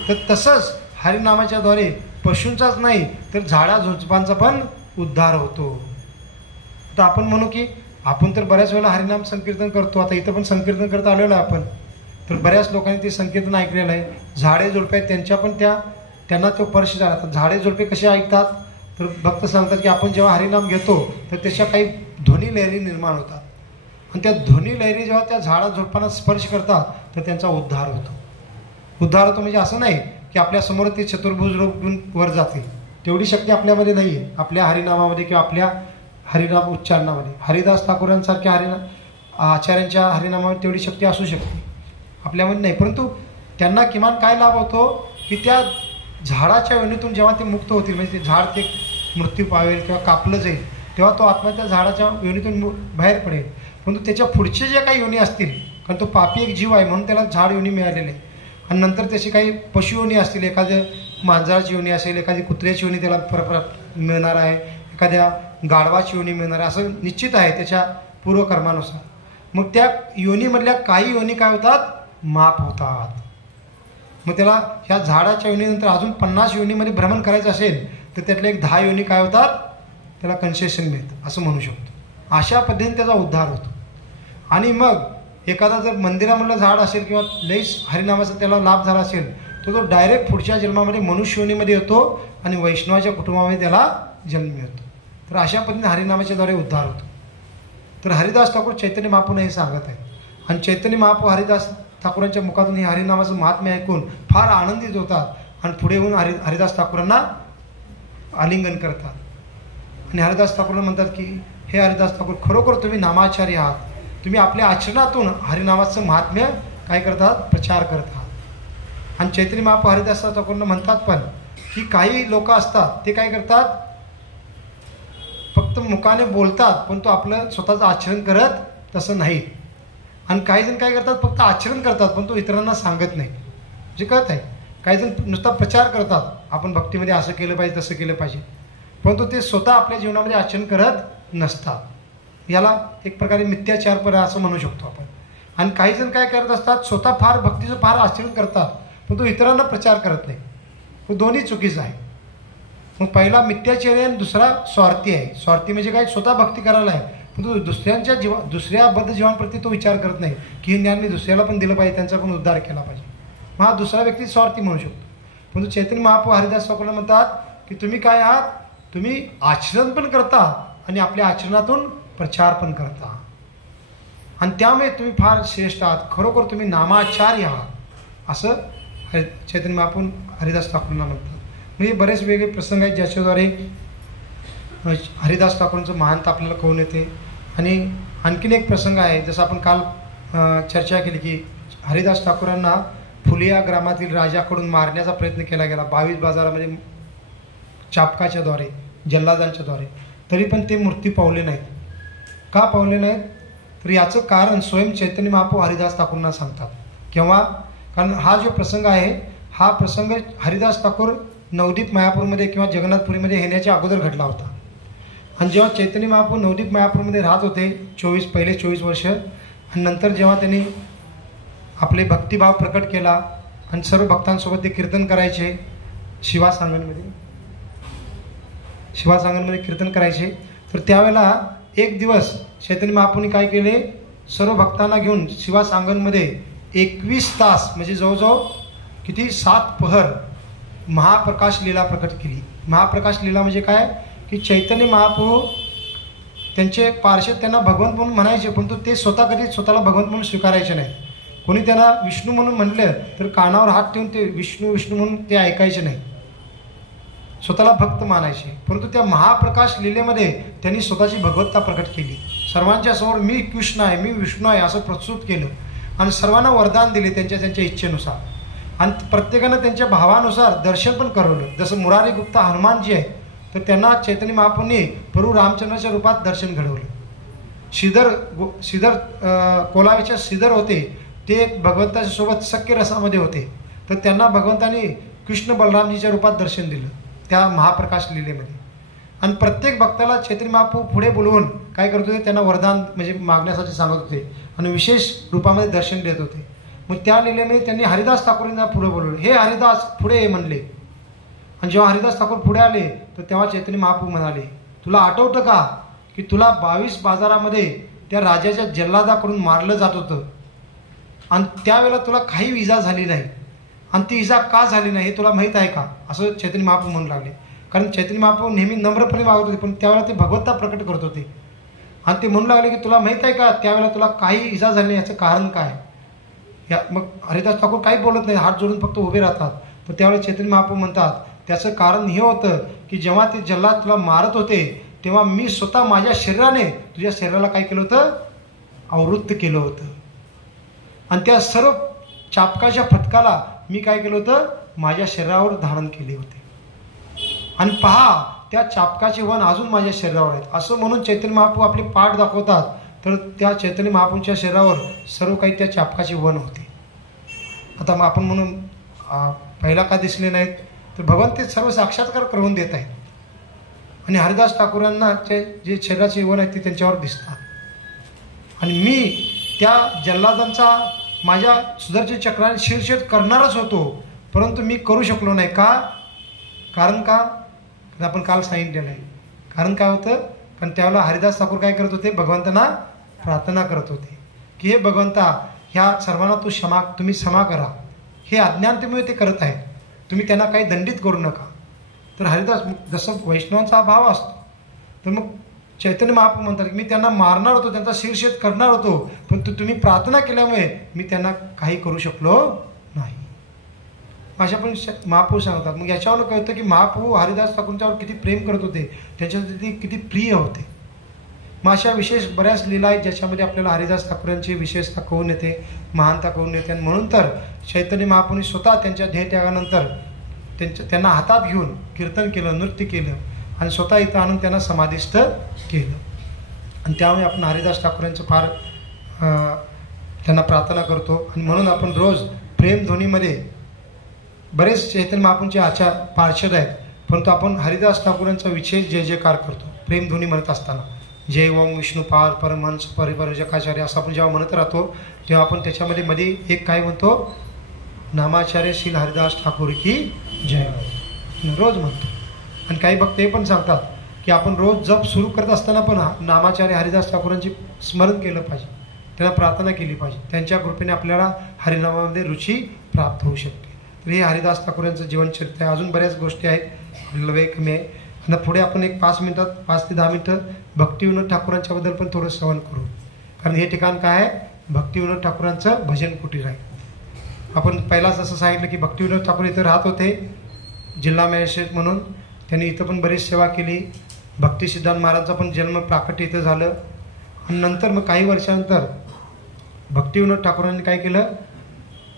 तर तसंच हरिनामाच्याद्वारे पशूंचाच नाही तर झाडा झुडपांचा पण उद्धार होतो. तर आपण म्हणू की आपण तर बऱ्याच वेळेला हरिनाम संकीर्तन करतो, आता इथं पण संकीर्तन करत आलेलो आहे आपण, तर बऱ्याच लोकांनी ते संकीर्तन ऐकलेलं आहे. झाडे झुडपे आहेत त्यांच्या पण त्यांना तो स्पर्श झाला. तर झाडे झुडपे कसे ऐकतात, तर भक्त सांगतात की आपण जेव्हा हरिनाम घेतो तर त्याच्या काही ध्वनी लहरी निर्माण होतात आणि त्या ध्वनी लहरी जेव्हा त्या झाडा झुडपांना स्पर्श करतात तर त्यांचा उद्धार होतो. उद्धार होतो म्हणजे असं नाही की आपल्यासमोर ते चतुर्भुज रूप घेऊन वर जातील, तेवढी शक्ती आपल्यामध्ये नाही आहे. आपल्या हरिनामामध्ये किंवा आपल्या हरिनाम उच्चारणामध्ये हरिदास ठाकूरांसारख्या आचार्यांच्या हरिनामामध्ये तेवढी शक्ती असू शकते, आपल्यामध्ये नाही. परंतु त्यांना किमान काय लाभ होतो की त्या झाडाच्या योनीतून जेव्हा ते मुक्त होतील, म्हणजे ते झाड ते मृत्यू पावेल किंवा कापलं जाईल तेव्हा तो आत्मा त्या झाडाच्या योनीतून बाहेर पडेल. परंतु त्याच्या पुढचे जे काही योनी असतील, कारण तो पापी एक जीव आहे म्हणून त्याला झाड योनी मिळालेली आहे, आणि नंतर त्याची काही पशुयोनी असतील, एखाद्या मांजराची योनी असेल, एखादी कुत्र्याची योनी त्याला मिळणार आहे, एखाद्या गाढवाची योनी मिळणार आहे, असं निश्चित आहे त्याच्या पूर्वकर्मानुसार. मग त्या योनीमधल्या काही योनी काय होतात, माप होतात. मग त्याला ह्या झाडाच्या योनीनंतर अजून 50 योनीमध्ये भ्रमण करायचं असेल तर त्यातले एक 10 योनी काय होतात, त्याला कन्सेशन मिळतं असं म्हणू शकतो. अशा पद्धतीने त्याचा उद्धार होतो. आणि मग एखादा जर मंदिरामधलं झाड असेल किंवा लईच हरिनामाचा त्याला लाभ झाला असेल तर तो डायरेक्ट पुढच्या जन्मामध्ये मनुष्य योनीमध्ये येतो आणि वैष्णवाच्या कुटुंबामध्ये त्याला जन्म मिळतो. तर अशा पद्धतीने हरिनामाच्याद्वारे उद्धार होतो. तर हरिदास ठाकूर चैतन्य महाप्रभू हे सांगत आहे. आणि चैतन्य महाप्रभू हरिदास ठाकूरांच्या मुखातून हे हरिनामाचं महात्म्य ऐकून फार आनंदित होतात आणि पुढे येऊन हरिदास ठाकूरांना आलिंगन करतात. आणि हरिदास ठाकूरांना म्हणतात की हे हरिदास ठाकूर, खरोखर तुम्ही नामाचार्य आहात, तुम्ही आपल्या आचरणातून हरिनामाचं महात्म्य काय करतात, प्रचार करतात. आणि चैतन्य महाप्रभू हरिदास ठाकूरांना म्हणतात पण की काही लोक असतात ते काय करतात, फक्त मुखाने बोलतात पण तो आपलं स्वतःचं आचरण करत तसं नाही. आणि काही जण काय करतात, फक्त आचरण करतात पण तो इतरांना सांगत नाही. म्हणजे कळत आहे, काही जण नुसता प्रचार करतात, आपण भक्तीमध्ये असं केलं पाहिजे तसं केलं पाहिजे, परंतु ते स्वतः आपल्या जीवनामध्ये आचरण करत नसतात. याला एक प्रकारे मिथ्याचार असं म्हणू शकतो आपण. आणि काही जण काय करत असतात, स्वतः फार भक्तीचं फार आचरण करतात पण तो इतरांना प्रचार करत नाही. तो दोन्ही चुकीचं आहे. मग पहिला मिथ्याचारी आणि दुसरा स्वार्थी आहे. स्वार्थी म्हणजे काय, स्वतः भक्ती करायला आहे पण तो दुसऱ्यांच्या दुसऱ्या बद्ध जीवांप्रती तो विचार करत नाही की हे ज्ञान मी दुसऱ्याला पण दिलं पाहिजे, त्यांचा पण उद्धार केला पाहिजे. मग हा दुसरा व्यक्ती स्वार्थी म्हणू शकतो. परंतु चैतन्य महाप्रभू हरिदास ठाकूर म्हणतात की तुम्ही काय आहात, तुम्ही आचरण पण करता आणि आपल्या आचरणातून प्रचार पण करता आणि त्यामुळे तुम्ही फार श्रेष्ठ आहात, खरोखर तुम्ही नामाचार्य आहात, असं चैतन्य महाप्रभू हरिदास ठाकूरांना म्हणतात. म्हणजे बरेच वेगळे प्रसंग आहेत ज्याच्याद्वारे हरिदास ठाकूरांचं महानता आपल्याला कळून येते. आणि आणखीन एक प्रसंग आहे, जसं आपण काल चर्चा केली की हरिदास ठाकूरांना फुलिया ग्रामातील राजाकडून मारण्याचा प्रयत्न केला गेला 22 बाजारामध्ये चापकाच्याद्वारे, जल्लादांच्याद्वारे, तरी पण ते मृत्यू पावले नाहीत. का पावले नाहीत, तर याचं कारण स्वयं चैतन्य महाप्रभू हरिदास ठाकूरांना सांगतात. केव्हा, कारण हा जो प्रसंग आहे हा प्रसंग हरिदास ठाकूर नवदीप मायापूरमध्ये किंवा जगन्नाथपुरीमध्ये येण्याच्या अगोदर घडला होता. आणि जेव्हा चैतन्य महाप्रभू नवदीप मायापूरमध्ये राहत होते पहिले 24 वर्ष, आणि नंतर जेव्हा त्यांनी आपले भक्तिभाव प्रकट केला आणि सर्व भक्तांसोबत ते कीर्तन करायचे, शिवासांगणमध्ये कीर्तन करायचे, तर त्यावेळेला एक दिवस चैतन्य महाप्रभूंनी काय केले, सर्व भक्तांना घेऊन शिवासांगणमध्ये 21 तास म्हणजे जवळजवळ किती 7 पहर महाप्रकाश लीला प्रकट केली. महाप्रकाश लीला म्हणजे काय की चैतन्य महाप्रभू त्यांचे पार्षद त्यांना भगवंत म्हणून म्हणायचे, परंतु ते स्वतः कधी स्वतःला भगवंत म्हणून स्वीकारायचे नाही. कोणी त्यांना विष्णू म्हणून म्हणलं तर कानावर हात ठेवून ते विष्णू विष्णू म्हणून ते ऐकायचे नाही, स्वतःला भक्त मानायचे. परंतु त्या महाप्रकाश लीलेमध्ये त्यांनी स्वतःची भगवत्ता प्रकट केली. सर्वांच्या समोर मी कृष्ण आहे, मी विष्णू आहे असं प्रस्तुत केलं आणि सर्वांना वरदान दिले त्यांच्या इच्छेनुसार. आणि प्रत्येकानं त्यांच्या भावानुसार दर्शन पण करवलं. जसं मुरारी गुप्ता हनुमानजी आहे, तर त्यांना चैतन्य महाप्रभूंनी प्रभू रामचंद्राच्या रूपात दर्शन घडवलं. श्रीधर कोलावीच्या श्रीधर होते, ते भगवंताच्या सोबत सख्य रसामध्ये होते, तर त्यांना भगवंतांनी कृष्ण बलरामजीच्या रूपात दर्शन दिलं त्या महाप्रकाश लीलेमध्ये. आणि प्रत्येक भक्ताला चैतन्य महाप्रभू पुढे बोलवून काय करत होते, त्यांना वरदान म्हणजे मागण्यासाठी सांगत होते आणि विशेष रूपामध्ये दर्शन देत होते. मग त्या लीलेमध्ये त्यांनी हरिदास ठाकूरांना पुढे बोलवलं, हे हरिदास पुढे ये म्हणले. आणि जेव्हा हरिदास ठाकूर पुढे आले तर तेव्हा चैतन्य महाप्रभू म्हणाले, तुला आठवतं का की तुला 22 बाजारामध्ये त्या राजाच्या जल्लादाकडून मारलं जात होतं आणि त्यावेळेला तुला काही इजा झाली नाही, आणि ती इजा का झाली नाही हे तुला माहीत आहे का, असं चैतन्य महाप्रभू म्हणू लागले. कारण चैतन्य महाप्रभू नेहमी नम्रपणे वागत होते, पण त्यावेळेला ते भगवत्ता प्रकट करत होते. आणि ते म्हणू लागले की तुला माहीत आहे का त्यावेळेला तुला काही इजा झाली नाही, याचं कारण काय. मग हरिदास ठाकूर काही बोलत नाही, हात जोडून फक्त उभे राहतात. पण त्यावेळेला चैतन्य महाप्रभू म्हणतात त्याचं कारण हे होतं की जेव्हा ते जल्लाद तुला मारत होते तेव्हा मी स्वतः माझ्या शरीराने तुझ्या शरीराला काय केलं होतं, आवृत्त केलं होतं. आणि त्या सर्व चापकाच्या फटकाला मी काय केलं होतं, माझ्या शरीरावर धारण केले होते. आणि पहा त्या चापकाचे वन अजून माझ्या शरीरावर आहेत, असं म्हणून चैतन्य महाप्रभू आपले पाठ दाखवतात. तर त्या चैतन्य महाप्रभूंच्या शरीरावर सर्व काही त्या चापकाचे वन होते. आता मग आपण म्हणून पहिला का दिसले नाहीत, तर भगवान ते सर्व साक्षात्कार करून देत आहेत. आणि हरिदास ठाकूरांना जे शरीराचे वन आहेत ते त्यांच्यावर दिसतात. आणि मी त्या जल्लादांचा माझ्या सुदर्शन चक्राने शिरछेद करणारच होतो, परंतु मी करू शकलो नाही. का, कारण का, आपण काल सांगितलेलं आहे. कारण काय होतं, कारण त्यावेळेला हरिदास ठाकूर काय करत होते, भगवंतांना प्रार्थना करत होते की हे भगवंता, ह्या सर्वांना तुम्ही क्षमा करा, हे अज्ञानतेमुळे ते करत आहेत, तुम्ही त्यांना काही दंडित करू नका. तर हरिदास जसं वैष्णवांचा भाव असतो, तर मग चैतन्य महाप्रभू म्हणतात की मी त्यांना मारणार होतो, त्यांचा शिरछेद करणार होतो, पण तुम्ही प्रार्थना केल्यामुळे मी त्यांना काही करू शकलो नाही. अशा पण महाप्रभू सांगतात. मग याच्यावर कळतं की महाप्रभू हरिदास ठाकूरच्यावर किती प्रेम करत होते, त्यांच्यासाठी किती प्रिय होते. मग अशा विशेष बऱ्याच लीला आहेत ज्याच्यामध्ये आपल्याला हरिदास ठाकूरांची विशेषता कळून येते, महानता कळून येते. आणि म्हणून तर चैतन्य महाप्रभूंनी स्वतः त्यांच्या देहत्यागानंतर त्यांना हातात घेऊन कीर्तन केलं, नृत्य केलं आणि स्वतः इथं आणून त्यांना समाधिस्थ केलं. आणि त्यामुळे आपण हरिदास ठाकूरांचं फार त्यांना प्रार्थना करतो. आणि म्हणून आपण रोज प्रेमध्वनीमध्ये बरेच चैतन्य महाप्रभूंचे पार्षद आहेत, परंतु आपण हरिदास ठाकूरांचा विशेष जय जयकार करतो प्रेमध्वनी म्हणत असताना. जय ओम विष्णुपाद परमहंस परिव्राजकाचार्य असं आपण जेव्हा म्हणत राहतो तेव्हा आपण त्याच्यामध्ये मध्ये एक काय म्हणतो, नामाचार्य श्री हरिदास ठाकूर की जय रोज म्हणतो. आणि काही भक्त हे पण सांगतात की आपण रोज जप सुरू करत असताना पण नामाचार्य हरिदास ठाकूरांची स्मरण केलं पाहिजे, त्यांना प्रार्थना केली पाहिजे. त्यांच्या कृपेने आपल्याला हरिनामामध्ये रुची प्राप्त होऊ शकते. तर हे हरिदास ठाकूरांचं जीवनचरित्र आहे. अजून बऱ्याच गोष्टी आहेत, आपल्याला वेळ कमी आहे. आणि पुढे आपण एक 5 ते 10 मिनिटं भक्तिविनोद ठाकूरांच्याबद्दल पण थोडं श्रवण करू. कारण हे ठिकाण काय आहे, भक्तिविनोद ठाकूरांचं भजन कुटीर आहे. आपण पहिलाच असं सांगितलं की भक्तिविनोद ठाकूर इथं राहत होते जिल्हा मॅजिस्ट्रेट म्हणून. त्यांनी इथं पण बरीच सेवा केली. भक्ती सिद्धांत महाराजांचा पण जन्म प्राकट्य इथं झालं. आणि नंतर मग काही वर्षानंतर भक्तिविनोद ठाकूरांनी काय केलं,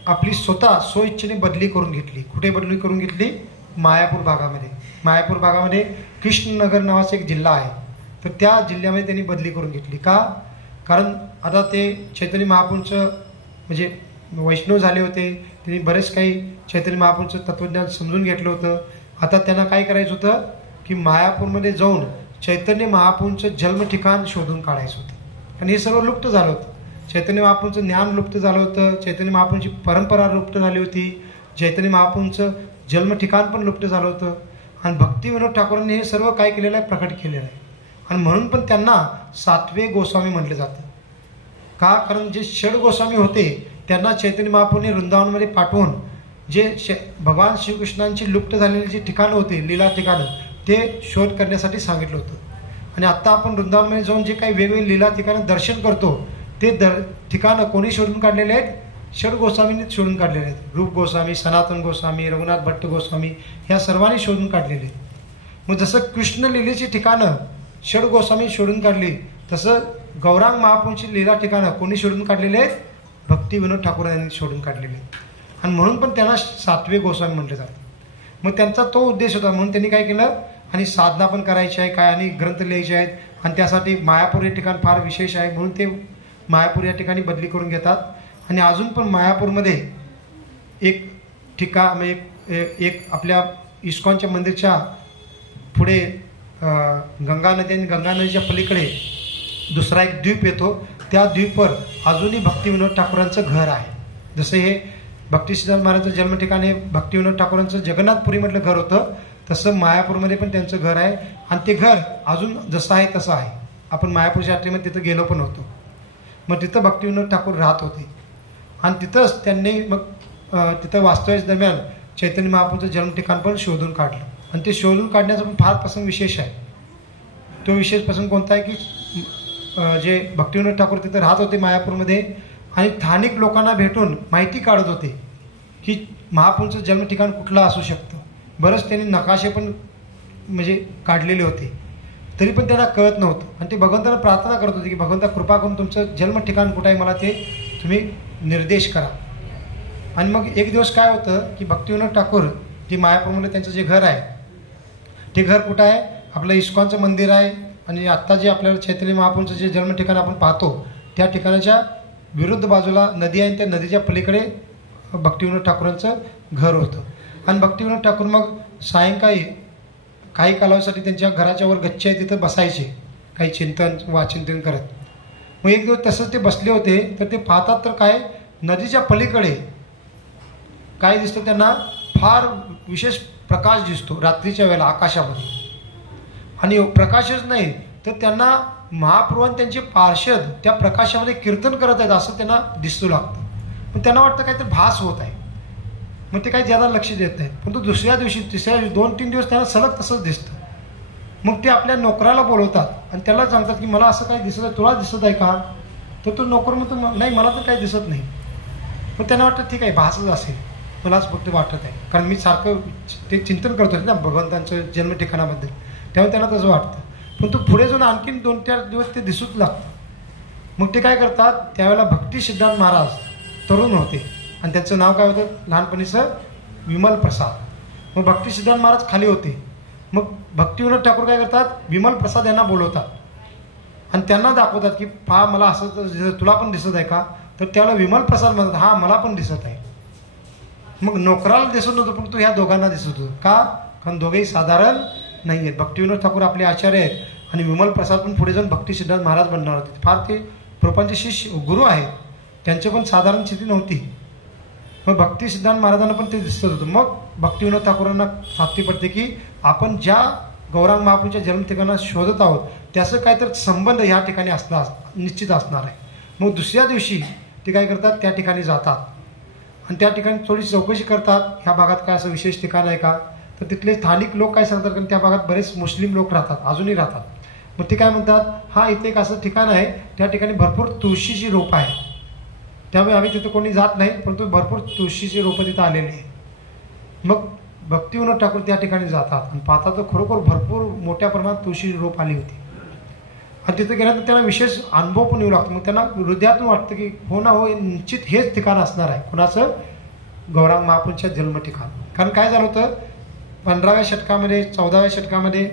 आपली स्वतः स्वइच्छेने बदली करून घेतली. कुठे बदली करून घेतली, मायापूर भागामध्ये. मायापूर भागामध्ये कृष्णनगर नावाचा एक जिल्हा आहे, तर त्या जिल्ह्यामध्ये त्यांनी बदली करून घेतली. का, कारण आता ते चैतन्य महाप्रभूंचं म्हणजे वैष्णव झाले होते, त्यांनी बरेच काही चैतन्य महाप्रभूंचं तत्त्वज्ञान समजून घेतलं होतं. आता त्यांना काय करायचं होतं की मायापूरमध्ये जाऊन चैतन्य महाप्रभूंचं जन्म ठिकाण शोधून काढायचं होतं. आणि हे सर्व लुप्त झालं होतं. चैतन्य महाप्रभूंचं ज्ञान लुप्त झालं होतं, चैतन्य महाप्रभूंची परंपरा लुप्त झाली होती, चैतन्य महाप्रभूंचं जन्म ठिकाण पण लुप्त झालं होतं. आणि भक्तिविनोद ठाकूरांनी हे सर्व काय केलेलं आहे, प्रकट केलेलं आहे. आणि म्हणून पण त्यांना 7वे गोस्वामी म्हटलं जातं. का, कारण जे षड गोस्वामी होते त्यांना चैतन्य महाप्रभूंनी वृंदावनमध्ये पाठवून जे भगवान श्रीकृष्णांची लुप्त झालेली जी ठिकाणं होती, लीला ठिकाणं, ते शोध करण्यासाठी सांगितलं होतं. आणि आत्ता आपण वृंदावनमध्ये जाऊन जे काही वेगवेगळी लीला ठिकाणं दर्शन करतो ते ठिकाणं कोणी शोधून काढलेले आहेत, षड गोस्वामींनी शोधून काढलेले आहेत. रूप गोस्वामी, सनातन गोस्वामी, रघुनाथ भट्ट गोस्वामी ह्या सर्वांनी शोधून काढलेले आहेत. मग जसं कृष्ण लीलेची ठिकाणं षड गोस्वामी शोधून काढली, तसं गौरांग महाप्रभूंची लीला ठिकाणं कोणी शोधून काढलेले आहेत, भक्तिविनोद ठाकूर यांनी शोधून काढलेले आहेत. आणि म्हणून पण त्यांना 7वे गोस्वामी म्हटले जातात. मग त्यांचा तो उद्देश होता. म्हणून त्यांनी काय केलं, आणि साधना पण करायची आहे काय, आणि ग्रंथ लिहायचे आहेत. आणि त्यासाठी मायापूर हे ठिकाण फार विशेष आहे, म्हणून ते मायापूर या ठिकाणी बदली करून घेतात. आणि अजून पण मायापूरमध्ये एक ठिकाण एक आपल्या इस्कॉनच्या मंदिरच्या पुढे गंगा नदी आणि गंगा नदीच्या पलीकडे दुसरा एक द्वीप येतो. त्या द्वीपवर अजूनही भक्तिविनोद ठाकूरांचं घर आहे. जसं हे भक्ती सिद्धांत महाराजांचं जन्म ठिकाण हे भक्तिविनोद ठाकूरांचं जगन्नाथपुरी म्हटलं घर होतं, तसं मायापूरमध्ये पण त्यांचं घर आहे. आणि ते घर अजून जसं आहे तसं आहे. आपण मायापूरच्या यात्रेमध्ये तिथं गेलो पण होतो. मग तिथं भक्तिविनोद ठाकूर राहत होते. आणि तिथंच त्यांनी मग तिथं वास्तव्याच्या दरम्यान चैतन्य महाप्रभूंचं जन्म ठिकाण पण शोधून काढलं. आणि ते शोधून काढण्याचा पण फार प्रसंग विशेष आहे. तो विशेष प्रसंग कोणता आहे की जे भक्तिविनोद ठाकूर तिथं राहत होते मायापूरमध्ये, आणि स्थानिक लोकांना भेटून माहिती काढत होते की महाप्रभूंचं जन्म ठिकाण कुठलं असू शकतं. बरंच त्यांनी नकाशे पण म्हणजे काढलेले होते, तरी पण त्यांना कळत नव्हतं. आणि ते भगवंताला प्रार्थना करत होते की भगवंता कृपा करून तुमचं जन्म ठिकाण कुठं आहे, मला ते तुम्ही निर्देश करा. आणि मग एक दिवस काय होतं की भक्तिविनोद ठाकूर जे मायापूरमध्ये त्यांचं जे घर आहे ते घर कुठं आहे, आपलं इस्कॉनचं मंदिर आहे. आणि आत्ता जे आपल्याला चैतन्य महाप्रभूंचं जे जन्म ठिकाण आपण पाहतो त्या ठिकाणाच्या विरुद्ध बाजूला नदी आहे, आणि त्या नदीच्या पलीकडे भक्तिविनोद ठाकूरांचं घर होतं. आणि भक्तिविनोद ठाकूर मग सायंकाळी काही कालावधीसाठी त्यांच्या घराच्या वर गच्ची आहे तिथं बसायचे, काही चिंतन वाचिंतन करत. मग एक दिवस तसंच ते बसले होते, तर ते पाहतात तर काय, नदीच्या पलीकडे काय दिसतं त्यांना, फार विशेष प्रकाश दिसतो रात्रीच्या वेळेला आकाशामध्ये. आणि प्रकाशच नाही तर त्यांना महाप्रभू त्यांचे पार्षद त्या प्रकाशामध्ये कीर्तन करत आहेत असं त्यांना दिसू लागतं. पण त्यांना वाटतं काहीतरी भास होत आहे. मग ते काही ज्यादा लक्ष देत नाहीत. पण तो दुसऱ्या दिवशी, तिसऱ्या दिवशी, 2-3 दिवस त्यांना सलग तसंच दिसतं. मग ते आपल्या नोकराला बोलवतात आणि त्याला सांगतात की मला असं काही दिसत आहे, तुला दिसत आहे का. तर तो नोकर म्हणतो नाही, मला तर काही दिसत नाही. मग त्यांना वाटतं ठीक आहे, भासच असेल, मलाच फक्त वाटत आहे. कारण मी सारखं ते चिंतन करतो ना भगवंतांचं जन्म ठिकाणाबद्दल, तेव्हा त्यांना तसं वाटतं. पण तो पुढे जाऊन आणखीन 2-4 दिवस ते दिसूच लागतं. मग ते काय करतात, त्यावेळेला भक्ती सिद्धांत महाराज तरुण होते आणि त्यांचं नाव काय होतं लहानपणीचं, विमल प्रसाद. मग भक्ती सिद्धांत महाराज खाली होते. मग भक्तिविनोद ठाकूर काय करतात, विमल प्रसाद यांना बोलवतात आणि त्यांना दाखवतात की पहा मला असं तुला पण दिसत आहे का. तर त्यावेळेला विमल प्रसाद म्हणतात हा मला पण दिसत आहे. मग नोकराला दिसत नव्हतं पण तो ह्या दोघांना दिसत होतं का, कारण दोघेही साधारण नाही आहेत. भक्तिविनोद ठाकूर आपले आचार्य आहेत आणि विमल प्रसाद पण पुढे जाऊन भक्ती सिद्धांत महाराज बनणार होते. फार ते प्रपंच शिष्य गुरु आहेत, त्यांची पण साधारण स्थिती नव्हती. मग भक्ती सिद्धांत महाराजांना पण ते दिसत होतं. मग भक्तिविनोद ठाकूरांना खात्री पडते की आपण ज्या गौरांग महाप्रभूंच्या जन्मठिकाणा शोधत आहोत त्याचं काहीतरी संबंध ह्या ठिकाणी निश्चित असणार आहे. मग दुसऱ्या दिवशी ते काय करतात, त्या ठिकाणी जातात आणि त्या ठिकाणी थोडी चौकशी करतात, ह्या भागात काय असं विशेष ठिकाण आहे का. तर तिथले स्थानिक लोक काय सांगतात, कारण त्या भागात बरेच मुस्लिम लोक राहतात, अजूनही राहतात. मग ते काय म्हणतात, हा इथे एक असं ठिकाण आहे त्या ठिकाणी भरपूर तुळशीची रोपं आहे, त्यामुळे आम्ही तिथे कोणी जात नाही, परंतु भरपूर तुळशीची रोपं तिथं आलेली आहे. मग भक्तिविनोद ठाकूर त्या ठिकाणी जातात आणि पाहतात तर खरोखर भरपूर मोठ्या प्रमाणात तुळशीची रोप आली होती. आणि तिथे गेल्यानंतर त्यांना विशेष अनुभव पण येऊ लागतो. मग त्यांना हृदयातून वाटतं की हो ना हो, निश्चित हेच ठिकाण असणार आहे. कोणाचं, गौरांग महाप्रभूंच्या जन्म ठिकाण. कारण काय झालं होतं, 15व्या शतकामध्ये 14व्या शतकामध्ये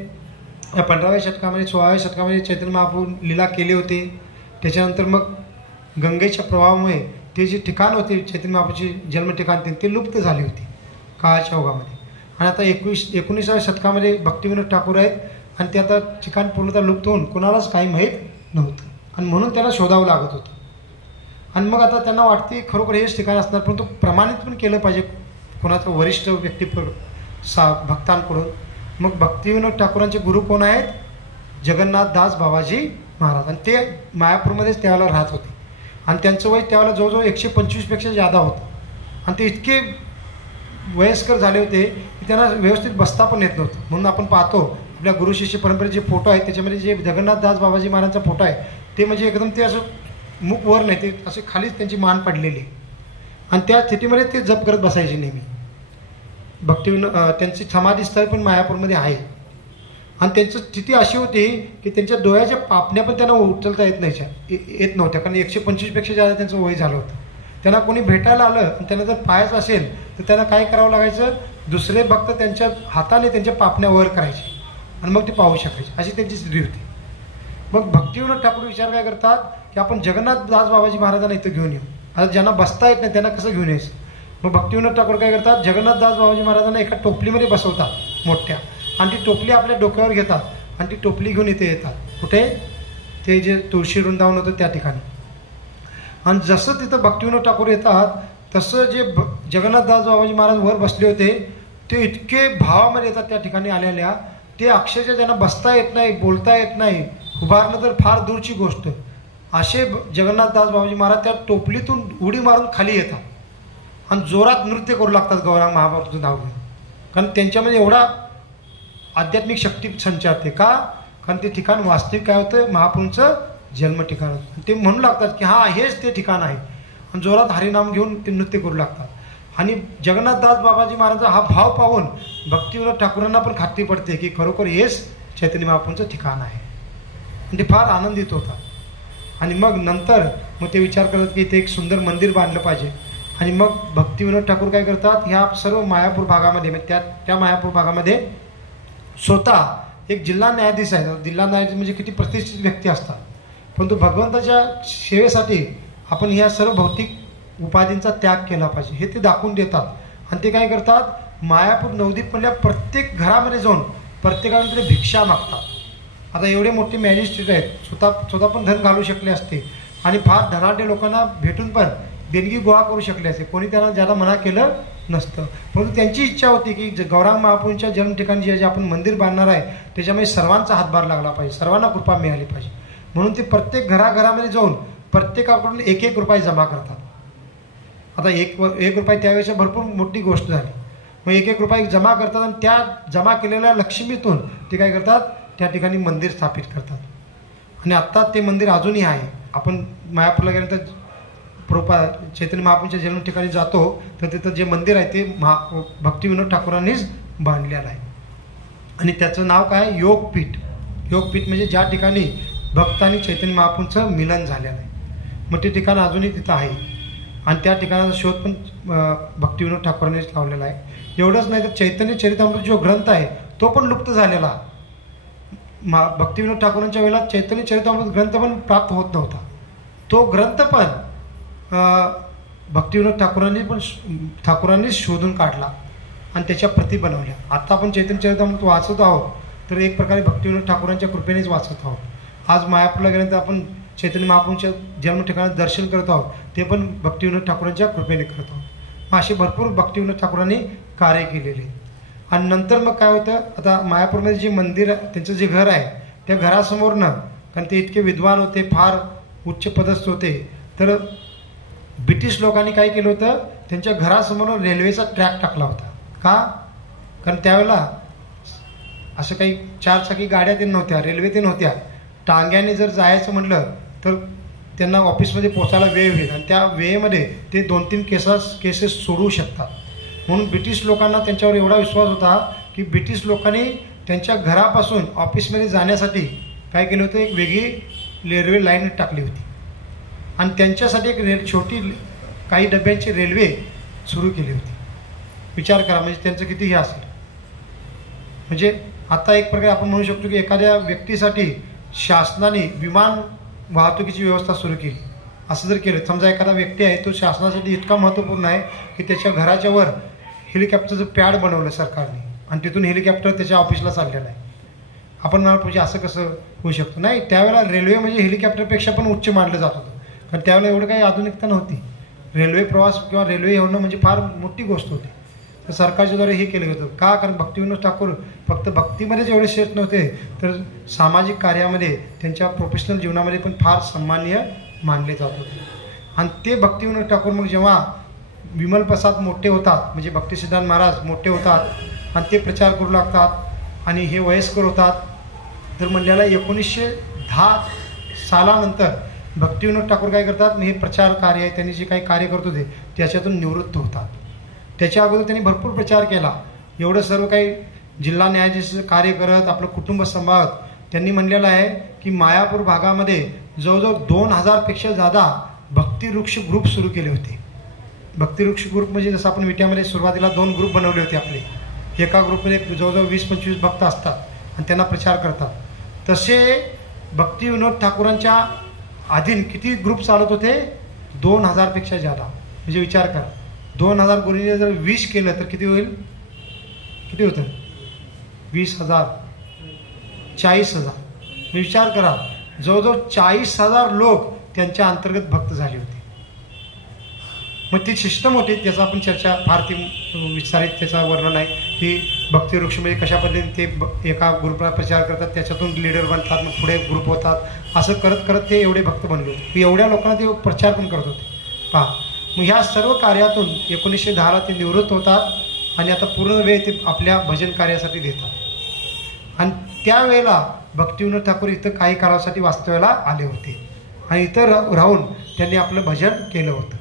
15व्या शतकामध्ये 16व्या शतकामध्ये चैतन्य महाप्रभू लीला केले होते. त्याच्यानंतर मग गंगेच्या प्रवाहामुळे ते जे ठिकाण होते चैतन्य महाप्रभूचे जन्म ठिकाण ते लुप्त झाली होती काळाच्या ओघामध्ये. आणि आता 19व्या शतकामध्ये भक्तिविनोद ठाकूर आहेत आणि ते आता ठिकाण पूर्णतः लुप्त होऊन कोणालाच काही माहीत नव्हतं आणि म्हणून त्यांना शोधावं लागत होतं. आणि मग आता त्यांना वाटते खरोखर हेच ठिकाण असणार, परंतु प्रमाणित पण केलं पाहिजे कोणाचं वरिष्ठ व्यक्ती भक्तांकडून. मग भक्तिविनोद ठाकूरांचे गुरु कोण आहेत, जगन्नाथदास बाबाजी महाराज. आणि ते मायापूरमध्येच त्यावेळेला राहत होते आणि त्यांचं वय त्यावेळेला जवळजवळ 125पेक्षा जादा होतं. आणि ते इतके वयस्कर झाले होते की त्यांना व्यवस्थित बसता पण येत नव्हतं. म्हणून आपण पाहतो आपल्या गुरु शिष्य परंपरेचे जे फोटो आहेत त्याच्यामध्ये जे जगन्नाथदास बाबाजी महाराजांचा फोटो आहे ते म्हणजे एकदम ते असं मुख वर नाही, ते असे खालीच त्यांची मान पडलेली आणि त्या स्थितीमध्ये ते जप करत बसायचे नेहमी. भक्तिविनोद त्यांची समाधीस्थळ पण मायापूरमध्ये आहे आणि त्यांची स्थिती अशी होती की त्यांच्या डोळ्याच्या पापण्या पण त्यांना उचलता येत नव्हत्या, कारण 125पेक्षा जास्त त्यांचं वय झालं होतं. त्यांना कोणी भेटायला आलं आणि त्यांना जर पाहायचं असेल तर त्यांना काय करावं लागायचं, दुसरे भक्त त्यांच्या हाताने त्यांच्या पापण्या वर करायचे आणि मग ते पाहू शकायचे, अशी त्यांची स्थिती होती. मग भक्तिविनोद ठाकूर विचार काय करतात की आपण जगन्नाथदास बाबाजी महाराजांना इथं घेऊन येऊ. आता ज्यांना बसता येत नाही त्यांना कसं घेऊन यायचं. मग भक्तिविनोद ठाकूर काय करतात, जगन्नाथदास बाबाजी महाराजांना एका टोपलीमध्ये बसवतात मोठ्या आणि ती टोपली आपल्या डोक्यावर घेतात आणि ती टोपली घेऊन इथे येतात. कुठे, ते जे तुळशी वृंदावन होतं त्या ठिकाणी. आणि जसं तिथं भक्तिविनोद ठाकूर येतात तसं जे जगन्नाथदास बाबाजी महाराज वर बसले होते ते इतके भावामध्ये येतात त्या ठिकाणी आलेल्या, ते अक्षरशः त्यांना बसता येत नाही, बोलता येत नाही, उभारणं तर फार दूरची गोष्ट. असे जगन्नाथदास बाबाजी महाराज त्या टोपलीतून उडी मारून खाली येतात आणि जोरात नृत्य करू लागतात गौरांग महाप्रभूचं नाव घेऊन. कारण त्यांच्यामध्ये एवढा आध्यात्मिक शक्ती संचारते का, कारण ते ठिकाण वास्तविक काय होतं, महाप्रभूंचं जन्म ठिकाण होतं. ते म्हणू लागतात की हा हेच ते ठिकाण आहे आणि जोरात हरिनाम घेऊन ते नृत्य करू लागतात. आणि जगन्नाथदास बाबाजी महाराजांचा हा भाव पाहून भक्तिविनोद ठाकूरांना पण खात्री पडते की खरोखर हेच चैतन्य महाप्रभूंचं ठिकाण आहे आणि ते फार आनंदित होतात. आणि मग नंतर मग ते विचार करतात की इथे एक सुंदर मंदिर बांधलं पाहिजे. आणि मग भक्तिविनोद ठाकूर काय करतात, ह्या सर्व मायापूर भागामध्ये त्या मायापूर भागामध्ये स्वतः एक जिल्हा न्यायाधीश आहे. जिल्हा न्यायाधीश म्हणजे किती प्रतिष्ठित व्यक्ती असतात, परंतु भगवंताच्या सेवेसाठी आपण ह्या सर्व भौतिक उपाधींचा त्याग केला पाहिजे हे ते दाखवून देतात. आणि ते काय करतात, मायापूर नवदीपमधल्या प्रत्येक घरामध्ये जाऊन प्रत्येकाकडे भिक्षा मागतात. आता एवढे मोठे मॅजिस्ट्रेट आहेत, स्वतः पण धन घालू शकले असते आणि फार धनाढ्य लोकांना भेटून पण देणगी गोळा करू शकले असते, कोणी त्यांना ज्याला मना केलं नसतं. परंतु त्यांची इच्छा होती की गौरांग महाप्रभूंच्या जन्म ठिकाणी जे आपण मंदिर बांधणार आहे त्याच्यामध्ये सर्वांचा हातभार लागला पाहिजे, सर्वांना कृपा मिळाली पाहिजे. म्हणून ते प्रत्येक घराघरामध्ये जाऊन प्रत्येकाकडून 1-1 रुपये जमा करतात. आता एक रुपये त्यावेळेची भरपूर मोठी गोष्ट झाली. मग 1-1 रुपये जमा करतात आणि त्या जमा केलेल्या लक्ष्मीतून ते काय करतात, त्या ठिकाणी मंदिर स्थापित करतात. आणि आत्ता ते मंदिर अजूनही आहे. आपण मायापूरला गेल्यानंतर चैतन्य महाप्रभूंच्या जन्म ठिकाणी जातो तर तिथं जे मंदिर आहे ते भक्तिविनोद ठाकूरांनीच बांधलेलं आहे आणि त्याचं नाव काय, योगपीठ. योगपीठ म्हणजे ज्या ठिकाणी भक्त आणि चैतन्य महाप्रभूंचं मिलन झालेलं आहे. मग ते ठिकाण अजूनही तिथं आहे आणि त्या ठिकाणाचा शोध पण भक्तिविनोद ठाकूरांनीच लावलेला आहे. एवढंच नाही तर चैतन्य चरितामृत जो ग्रंथ आहे तो पण लुप्त झालेला. भक्तिविनोद ठाकूरांच्या वेळेला चैतन्य चरितामृत ग्रंथ पण प्राप्त होत नव्हता. तो ग्रंथ पण भक्तिविनोद ठाकूरांनीच शोधून काढला आणि त्याच्या प्रती बनवल्या. आता आपण चैतन्य चरितामृत वाचत आहोत तर एक प्रकारे भक्तिविनोद ठाकूरांच्या कृपेनेच वाचत आहोत. आज मायापूरला गेल्यानंतर आपण चैतन्य महाप्रभूंच्या जन्म ठिकाणी दर्शन करत आहोत ते पण भक्तिविनोद ठाकूरांच्या कृपेने करत आहोत. मग असे भरपूर भक्तिविनोद ठाकूरांनी कार्य केलेले. आणि नंतर मग काय होतं, आता मायापूरमध्ये जे मंदिर त्यांचं जे घर आहे त्या घरासमोरनं, कारण ते इतके विद्वान होते, फार उच्च पदस्थ होते, तर ब्रिटिश लोकांनी काय केलं होतं, त्यांच्या घरासमोर रेल्वेचा ट्रॅक टाकला होता. का? कारण त्यावेळेला असं काही चारचाकी गाड्या ते नव्हत्या, रेल्वे ते नव्हत्या. टांग्याने जर जायचं म्हटलं तर त्यांना ऑफिसमध्ये पोचायला वेळ होईल आणि त्या वेळेमध्ये ते 2-3 केसेस सोडवू शकतात. म्हणून ब्रिटिश लोकांना त्यांच्यावर एवढा विश्वास होता की ब्रिटिश लोकांनी त्यांच्या घरापासून ऑफिसमध्ये जाण्यासाठी काय केलं होतं, एक वेगळी रेल्वे लाईन टाकली होती आणि त्यांच्यासाठी एक छोटी काही डब्यांची रेल्वे सुरू केली होती. विचार करा म्हणजे त्यांचं किती हे असेल. म्हणजे आता एक प्रकारे आपण म्हणू शकतो की एखाद्या व्यक्तीसाठी शासनाने विमान वाहतुकीची व्यवस्था सुरू केली. असं जर केलं, समजा एखादा व्यक्ती आहे तो शासनासाठी इतका महत्त्वपूर्ण आहे की त्याच्या घराच्या वर हेलिकॉप्टरचं पॅड बनवलं सरकारने आणि तिथून हेलिकॉप्टर त्याच्या ऑफिसला चाललेलं आहे. आपण म्हणाल म्हणजे असं कसं होऊ शकतं. नाही, त्यावेळेला रेल्वे म्हणजे हेलिकॉप्टरपेक्षा पण उच्च मानलं जात होतं, कारण त्यावेळेला एवढं काही आधुनिकता नव्हती. रेल्वे प्रवास किंवा रेल्वे होणं म्हणजे फार मोठी गोष्ट होती. तर सरकारच्याद्वारे हे केलं होतं. का? कारण भक्तिविनोद ठाकूर फक्त भक्तीमध्येच एवढे श्रेष्ठ नव्हते तर सामाजिक कार्यामध्ये त्यांच्या प्रोफेशनल जीवनामध्ये पण फार सन्माननीय मानले जात होते. आणि ते भक्तिविनोद ठाकूर मग जेव्हा विमल प्रसाद मोठे होतात, म्हणजे भक्तिसिद्धांत महाराज मोठे होतात आणि ते प्रचार करू लागतात आणि हे वयस्कर होतात, तर म्हणल्याला 1910 सालानंतर भक्तिविनोद ठाकूर काय करतात, हे प्रचार कार्य आहे त्यांनी जे काही कार्य करत होते त्याच्यातून निवृत्त होतात. त्याच्या अगोदर त्यांनी भरपूर प्रचार केला. एवढं सर्व काही जिल्हा न्यायाधीशाचं कार्य करत आपलं कुटुंब सांभाळत त्यांनी म्हणलेलं आहे की मायापूर भागामध्ये जवळजवळ 2000पेक्षा जादा भक्तिवृक्ष ग्रुप सुरू केले होते. भक्तिवृक्ष ग्रुप म्हणजे जसं आपण विट्यामध्ये सुरुवातीला 2 ग्रुप बनवले होते आपले. एका ग्रुपमध्ये जवळजवळ 20-25 भक्त असतात आणि त्यांना प्रचार करतात. तसे भक्तिविनोद ठाकूरांच्या अधीन किती ग्रुप चालत होते? 2000पेक्षा जादा. म्हणजे विचार करा, 2000 गुरुजीने जर 20 केलं तर किती होईल? किती होतं? 20,000, 40,000. विचार करा, जवळजवळ 40,000 लोक त्यांच्या अंतर्गत भक्त झाले होते. मग ती सिस्टम होती, त्याचा आपण चर्चा फार ती विस्तारित त्याचं वर्णन आहे की भक्तिवृक्ष म्हणजे कशा पद्धतीने ते एका ग्रुपला प्रचार करतात, त्याच्यातून लीडर बनतात, मग पुढे ग्रुप होतात, असं करत करत ते एवढे भक्त बनले होते. एवढ्या लोकांना ते प्रचार पण करत होते. पहा, मग ह्या सर्व कार्यातून 1910ला ते निवृत्त होतात आणि आता पूर्ण वेळ ते आपल्या भजन कार्यासाठी देतात. आणि त्यावेळेला भक्तिविनोद ठाकूर इथं काही काळासाठी वास्तव्याला आले होते आणि इथं राहून त्यांनी आपलं भजन केलं होतं.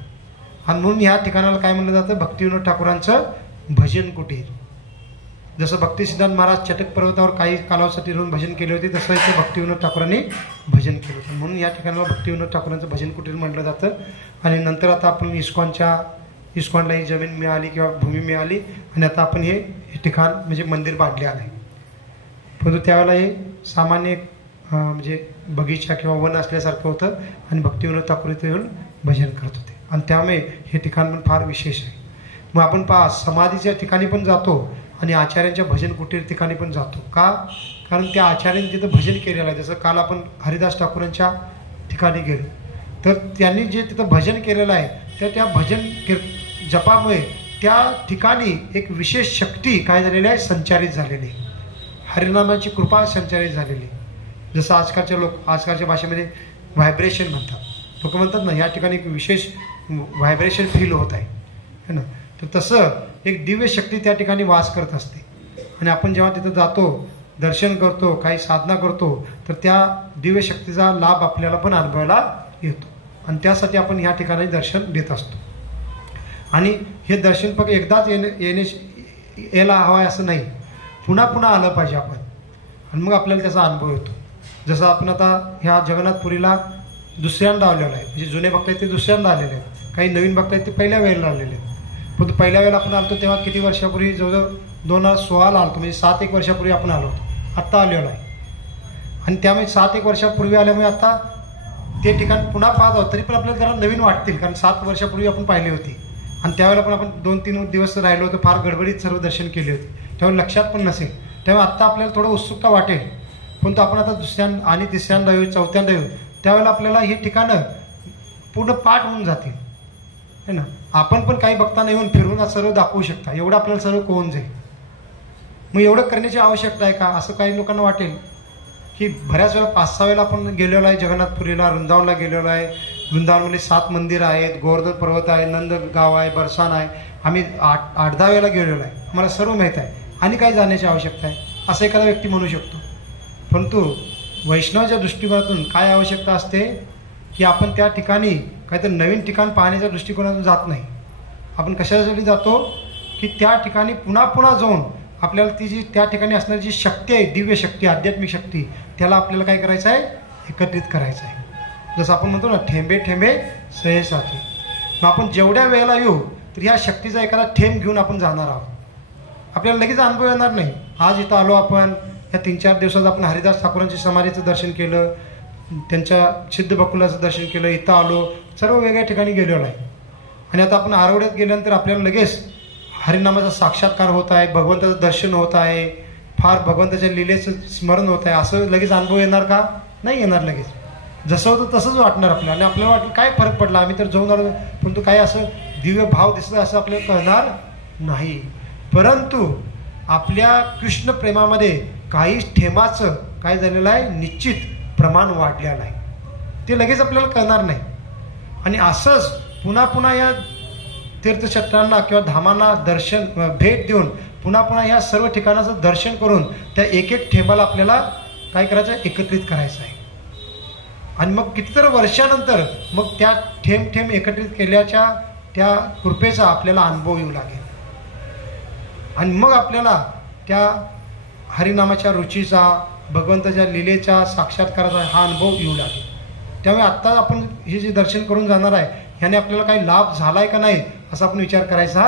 आणि म्हणून ह्या ठिकाणाला काय म्हणलं जातं? भक्तिविनोद ठाकूरांचं भजन कुटीर. जसं भक्तिसिद्धांत महाराज चटक पर्वतावर काही कालावधीसाठी राहून भजन केले होते, तसं इथे भक्तिविनोद ठाकूरांनी भजन केलं होतं. म्हणून या ठिकाणाला भक्तिविनोद ठाकूरांचं भजन कुटीर म्हटलं जातं. आणि नंतर आता आपण इस्कॉनला ही जमीन मिळाली किंवा भूमी मिळाली आणि आता आपण हे ठिकाण म्हणजे मंदिर बांधले आलं आहे. परंतु त्यावेळेला हे सामान्य म्हणजे बगीचा किंवा वन असल्यासारखं होतं आणि भक्तिविनोद ठाकूर इथे येऊन भजन करत होते आणि त्यामुळे हे ठिकाण पण फार विशेष आहे. मग आपण पहा, समाधीच्या ठिकाणी पण जातो आणि आचार्यांच्या भजन कुटीर ठिकाणी पण जातो. का? कारण त्या आचार्यांनी तिथं भजन केलेलं आहे. जसं काल आपण हरिदास ठाकूरांच्या ठिकाणी गेलो तर त्यांनी जे तिथं भजन केलेलं आहे तर त्या भजन जपामुळे त्या ठिकाणी एक विशेष शक्ती काय झालेली आहे? संचारित झालेली. हरिनामाची कृपा संचारित झालेली. जसं आजकालच्या भाषेमध्ये व्हायब्रेशन म्हणतात. लोक म्हणतात ना, या ठिकाणी एक विशेष व्हायब्रेशन फील होत आहे है ना. तर तसं एक दिव्य शक्ती त्या ठिकाणी वास करत असते आणि आपण जेव्हा तिथं जातो, दर्शन करतो, काही साधना करतो, तर त्या दिव्य शक्तीचा लाभ आपल्याला पण अनुभवायला येतो आणि त्यासाठी आपण ह्या ठिकाणी दर्शन देत असतो. आणि हे दर्शन फक्त एकदाच यायला हवं आहे असं नाही, पुन्हा पुन्हा आलं पाहिजे आपण. आणि मग आपल्याला त्याचा अनुभव येतो. जसं आपण आता ह्या जगन्नाथपुरीला दुसऱ्यांदा आलेलो आहे, म्हणजे जुने भक्त आहेत ते दुसऱ्यांदा आलेले आहेत, काही नवीन भक्त आहेत ते पहिल्या वेळेला आलेले आहेत. पण पहिल्या वेळेला आपण आलो तेव्हा किती वर्षापूर्वी, जवळजवळ 2016ला आलो, म्हणजे 7-1 वर्षापूर्वी आपण आलो होतो. आत्ता आलेलो आहे. आणि त्यामुळे 7-1 वर्षापूर्वी आल्यामुळे आता ते ठिकाण पुन्हा पाहत आहोत, तरी पण आपल्याला जरा नवीन वाटतील, कारण 7 वर्षापूर्वी आपण पाहिली होती. आणि त्यावेळेला पण आपण 2-3 दिवस राहिलो होतो, फार गडबडीत सर्व दर्शन केले होते, त्यामुळे लक्षात पण नसेल. त्यामुळे आत्ता आपल्याला थोडं उत्सुकता वाटेल. पण तो आपण आता दुसऱ्यांदा आणि तिसऱ्यांदा येऊ, चौथ्यांदा येऊ, त्यावेळेला आपल्याला ही ठिकाणं पूर्ण पाठ होऊन जातील, है ना. आपण पण काही भक्तांना येऊन फिरून सर्व दाखवू शकता, एवढं आपल्याला सर्व कोण जाईल. मग एवढं करण्याची आवश्यकता आहे का, असं काही लोकांना वाटेल. की बऱ्याच वेळा 5-6 वेळेला आपण गेलेलो आहे जगन्नाथपुरीला, वृंदावनला गेलेलो आहे. वृंदावनमध्ये 7 मंदिर आहेत, गोवर्धन पर्वत आहे, नंदगाव आहे, बरसाना आहे. आम्ही 8-10 वेळेला गेलेलो आहे, आम्हाला सर्व माहीत आहे. आणि काय जाण्याची आवश्यकता आहे असं एखादा व्यक्ती म्हणू शकतो. परंतु वैष्णवाच्या दृष्टिकोनातून काय आवश्यकता असते की आपण त्या ठिकाणी काहीतरी नवीन ठिकाण पाहण्याच्या दृष्टिकोनातून जात नाही. आपण कशासाठी जातो की त्या ठिकाणी पुन्हा पुन्हा जाऊन आपल्याला ती जी त्या ठिकाणी असणारी जी शक्ती आहे, दिव्य शक्ती, आध्यात्मिक शक्ती, त्याला आपल्याला काय करायचं आहे, एकत्रित करायचं आहे. जसं आपण म्हणतो ना, ठेंबे ठेंबे सहेसाचे. मग आपण जेवढ्या वेळेला येऊ तर ह्या शक्तीचा एखादा ठेंब घेऊन आपण जाणार आहोत. आपल्याला लगेच अनुभव येणार नाही. आज इथं आलो आपण, या 3-4 दिवसात आपण हरिदास ठाकूरांच्या समाधीचं दर्शन केलं, त्यांच्या सिद्ध बकुलाचं दर्शन केलं, इथं आलो, सर्व वेगळ्या ठिकाणी गेलेलो आहे. आणि आता आपण आरवड्यात गेल्यानंतर आपल्याला लगेच हरिनामाचा साक्षात्कार होत आहे, भगवंताचं दर्शन होत आहे, फार भगवंताच्या लीलेचं स्मरण होत आहे. असं लगेच अनुभव येणार का, नाही येणार लगेच. जसं होतं तसंच वाटणार आपल्याला. आणि आपल्याला वाटलं काय फरक पडला, आम्ही तर जाऊन आलो, परंतु काय असं दिव्य भाव दिसतं असं आपल्याला कळणार नाही. परंतु आपल्या कृष्ण प्रेमामध्ये काही ठेमाचं काय झालेलं आहे, निश्चित प्रमाण वाढलेलं आहे, ते लगेच आपल्याला कळणार नाही. आणि असंच पुन्हा पुन्हा या तीर्थक्षेत्रांना किंवा धामांना दर्शन भेट देऊन पुन्हा पुन्हा या सर्व ठिकाणाचं दर्शन करून त्या एक एक ठेमाला आपल्याला काय करायचं आहे, एकत्रित करायचं आहे. आणि मग कितीतरी वर्षानंतर मग त्या ठेम ठेम एकत्रित केल्याच्या त्या कृपेचा आपल्याला अनुभव येऊ लागेल. आणि मग आपल्याला त्या हरिनामाच्या रुचीचा, भगवंताच्या लीलेच्या साक्षात्काराचा हा अनुभव येऊ लागेल. त्यामुळे आत्ता आपण हे जे दर्शन करून जाणार आहे ह्याने आपल्याला काही लाभ झाला आहे का नाही असा आपण विचार करायचा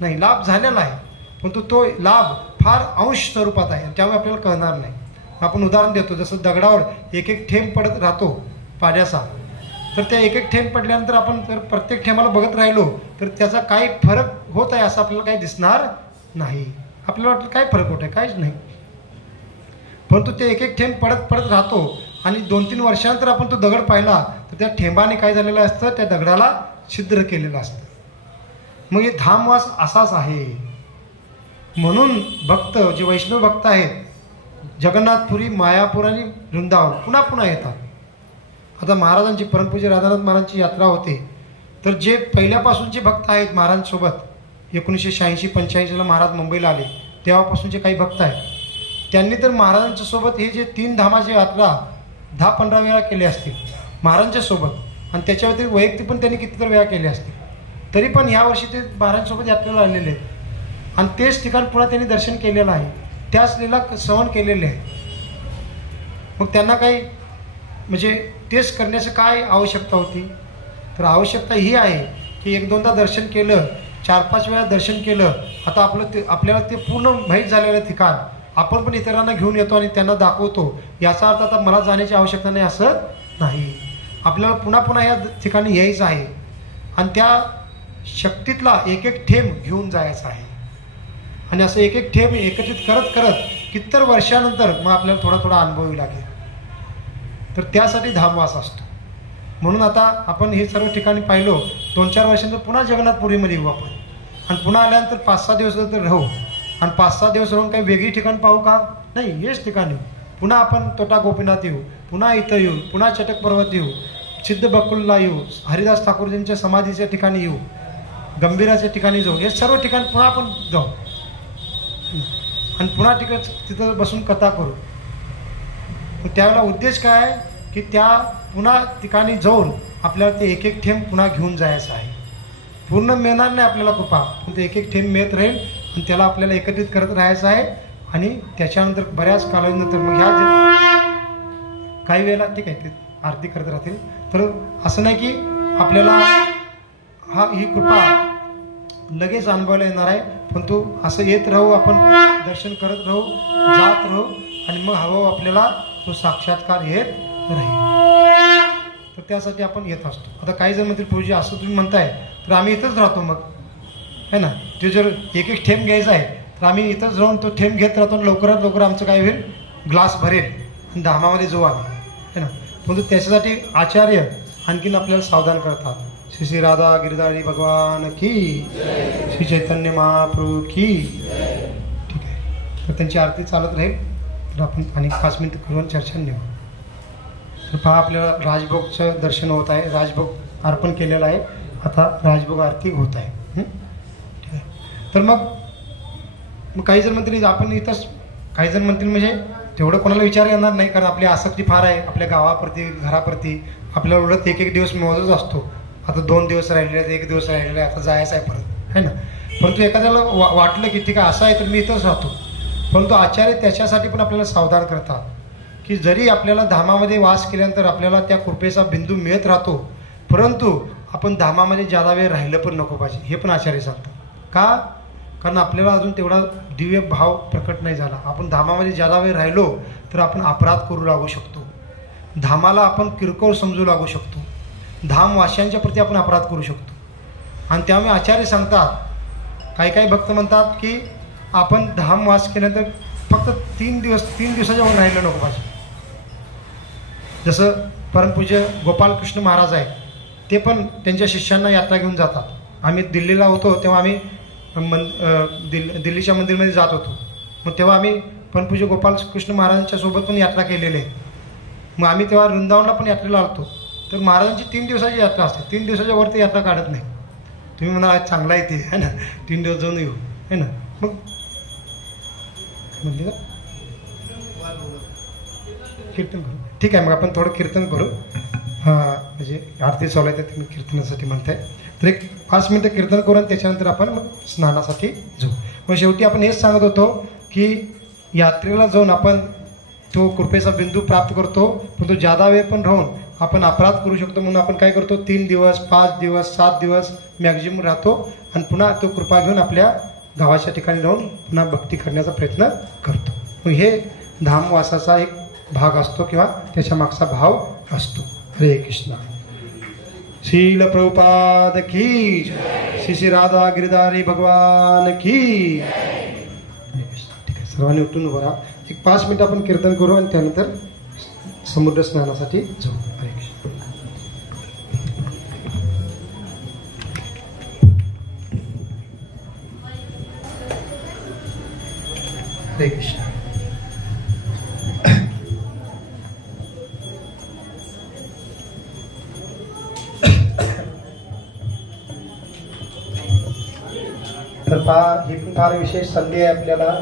नाही. लाभ झालेला आहे, परंतु तो लाभ फार अंश स्वरूपात आहे, त्यामुळे आपल्याला कळणार नाही. आपण उदाहरण देतो, जसं दगडावर एक एक थेंब पडत राहतो पाण्याचा, तर त्या एक एक थेंब पडल्यानंतर आपण जर प्रत्येक थेंबाला बघत राहिलो तर त्याचा काही फरक होत आहे असं आपल्याला काही दिसणार नाही. आपल्याला वाटतं काय फरक होत आहे, काहीच नाही. परंतु ते एक एक थेंब पडत पडत राहतो आणि 2-3 वर्षानंतर आपण तो दगड पाहिला तर त्या थेंबाने काय झालेलं असतं, त्या दगडाला छिद्र केलेलं असतं. मग हे धामवास असाच आहे. म्हणून भक्त जे वैष्णव भक्त आहेत जगन्नाथपुरी, मायापूर आणि वृंदावन पुन्हा पुन्हा येतात. आता महाराजांची, परमपूज्य राधानाथ महाराजांची यात्रा होते, तर जे पहिल्यापासूनचे भक्त आहेत महाराजांसोबत 1986-85ला महाराज मुंबईला आले तेव्हापासूनचे काही भक्त आहेत, त्यांनी तर महाराजांच्या सोबत हे जे 3 धामाची यात्रा 10-15 वेळा केली असतील महाराजांच्या सोबत. आणि त्याच्या व्यतिरिक्त वैयक्तिक पण त्यांनी कितीतरी वेळा केले असतील. तरी पण यावर्षी ते महाराजांसोबत यात्रेला आलेले आहेत आणि तेच ठिकाण पुन्हा त्यांनी दर्शन केलेलं आहे, त्याच लीला श्रवण केलेले आहे. मग त्यांना काही म्हणजे तेच करण्याचं काय आवश्यकता होती, तर आवश्यकता ही आहे की 1-2दा दर्शन केलं, 4-5 वेळा दर्शन केलं, आता आपल्याला ते पूर्ण माहीत झालेलं ठिकाण आपण पण इतरांना घेऊन येतो आणि त्यांना दाखवतो. याचा अर्थ आता मला जाण्याची आवश्यकता नाही असं नाही. आपल्याला पुन्हा पुन्हा या ठिकाणी यायचं आहे आणि त्या शक्तीतला एक एक थेंब घेऊन जायचा आहे. आणि असं एक एक थेंब एकत्रित करत करत कितीतरी वर्षानंतर मग आपल्याला थोडा थोडा अनुभव येऊ लागेल. तर त्यासाठी धामवास असतो. म्हणून आता आपण हे सर्व ठिकाणी पाहिलो, 2-4 वर्षांतर पुन्हा जगन्नाथपुरीमध्ये येऊ आपण आणि पुन्हा आल्यानंतर 5-6 दिवस तर राहू आणि 5-6 दिवस राहून काही वेगळी ठिकाण पाहू का, नाही, हेच ठिकाण येऊ. पुन्हा आपण तोटा गोपीनाथ येऊ, पुन्हा इथं येऊ, पुन्हा चटक पर्वत येऊ, सिद्ध बकुलला येऊ, हरिदास ठाकूरजींच्या समाधीच्या ठिकाणी येऊ, गंभीराच्या ठिकाणी जाऊ, हे सर्व ठिकाण पुन्हा आपण जाऊ आणि पुन्हा तिथं बसून कथा करू. त्यावेळेला उद्देश काय आहे की त्या पुन्हा ठिकाणी जाऊन आपल्याला ते एक एक थेंब पुन्हा घेऊन जायचं आहे. पूर्ण मिळणार नाही आपल्याला कृपा, पण ते एक एक थेंब मिळत राहील आणि त्याला आपल्याला एकत्रित करत राहायचं आहे आणि त्याच्यानंतर बऱ्याच कालावधीनंतर मग ह्या काही वेळेला ठीक आहे ते आरती करत राहतील. तर असं नाही की आपल्याला ही कृपा लगेच अनुभवायला येणार आहे, पण तो असं येत राहू, आपण दर्शन करत राहू, जात राहू आणि मग हळूहळू आपल्याला तो साक्षात्कार येत राहील. तर त्यासाठी आपण येत असतो. आता काही जण म्हणतील पूजा असं तुम्ही म्हणताय तर आम्ही इथंच राहतो मग है ना. ते जर एक एक थेंब घ्यायचा आहे तर आम्ही इथंच राहून तो थेंब घेत राहतो आणि लवकरात लवकर आमचं काय होईल, ग्लास भरेल आणि धामामध्ये जाऊ आम्ही है ना. परंतु त्याच्यासाठी आचार्य आणखीन आपल्याला सावधान करतात. श्री श्री राधा गिरधारी भगवान की, श्री चैतन्य महाप्रभू की. ठीक आहे, तर त्यांची आरती चालत राहील. तर आपण आणि 5 मिनिटं करून चर्चा नेऊ. तर पहा आपल्याला राजभोगचं दर्शन होत आहे, राजभोग अर्पण केलेला आहे, आता राजभोग आरती होत आहे. ठीक आहे. तर मग काही जण म्हणतील आपण इथंच, काही जण म्हणतील म्हणजे तेवढं कोणाला विचार येणार नाही, कारण आपली आसक्ती फार आहे आपल्या गावाप्रती घराप्रती. आपल्याला उलट एक एक दिवस मोजच असतो. आता 2 दिवस राहिलेले आहेत, 1 दिवस राहिलेला आहे, आता जायचं आहे परत है ना. परंतु एखाद्याला वाटलं की ठीक आहे असं आहे तर मी इथंच राहतो. परंतु आचार्य त्याच्यासाठी पण आपल्याला सावधान करतात की जरी आपल्याला धामामध्ये वास केल्यानंतर आपल्याला त्या कृपेचा बिंदू मिळत राहतो, परंतु आपण धामामध्ये ज्यादा वेळ राहिलं पण नको पाहिजे, हे पण आचार्य सांगतात. का? कारण आपल्याला अजून तेवढा दिव्य भाव प्रकट नाही झाला. आपण धामामध्ये ज्यादा वेळ राहिलो तर आपण अपराध करू लागू शकतो, धामाला आपण किरकोळ समजू लागू शकतो, धामवाशांच्या प्रती आपण अपराध करू शकतो. आणि त्यामुळे आचार्य सांगतात, काही भक्त म्हणतात की आपण धामवास केल्यानंतर फक्त 3 दिवसाच्या वर राहिलं नको पाहिजे. जसं परमपूज्य गोपालकृष्ण महाराज आहेत, ते पण त्यांच्या शिष्यांना यात्रा घेऊन जातात. आम्ही दिल्लीला होतो तेव्हा आम्ही दिल्लीच्या मंदिरमध्ये जात होतो. मग तेव्हा आम्ही परमपूज्य गोपालकृष्ण महाराजांच्या सोबत पण यात्रा केलेली आहे. मग आम्ही तेव्हा वृंदावनला पण यात्रेला आलतो. तर महाराजांची 3 दिवसाची यात्रा असते, 3 दिवसाच्या वरती यात्रा काढत नाही. तुम्ही म्हणाल आज चांगला आहे ते है ना, 3 दिवस जाऊन येऊ है ना. मग म्हणले का कीर्तन करू, ठीक आहे मग आपण थोडं कीर्तन करू. म्हणजे आरती चालू आहे तर तुम्ही कीर्तनासाठी म्हणताय, तर एक 5 मिनिटं कीर्तन करून त्याच्यानंतर आपण मग स्नानासाठी जाऊ. मग शेवटी आपण हेच सांगत होतो की यात्रेला जाऊन आपण तो कृपेचा बिंदू प्राप्त करतो, पण तो जादा वेळ पण राहून आपण अपराध करू शकतो. म्हणून आपण काय करतो, 3 दिवस 5 दिवस 7 दिवस मॅक्झिमम राहतो आणि पुन्हा तो कृपा घेऊन आपल्या गावाच्या ठिकाणी राहून पुन्हा भक्ती करण्याचा प्रयत्न करतो. मग हे धामवासाचा एक भाग असतो किंवा त्याच्या मागचा भाव असतो. हरे कृष्ण. श्रील प्रभुपाद की, श्री श्री राधा गिरधारी भगवान की. ठीक आहे, सर्वांनी उठून उभं राहा. एक 5 मिनिटं आपण कीर्तन करू आणि त्यानंतर समुद्र स्नानासाठी जाऊ. हरे कृष्ण. हरे कृष्ण. तर ही पण फार विशेष संधी आहे आपल्याला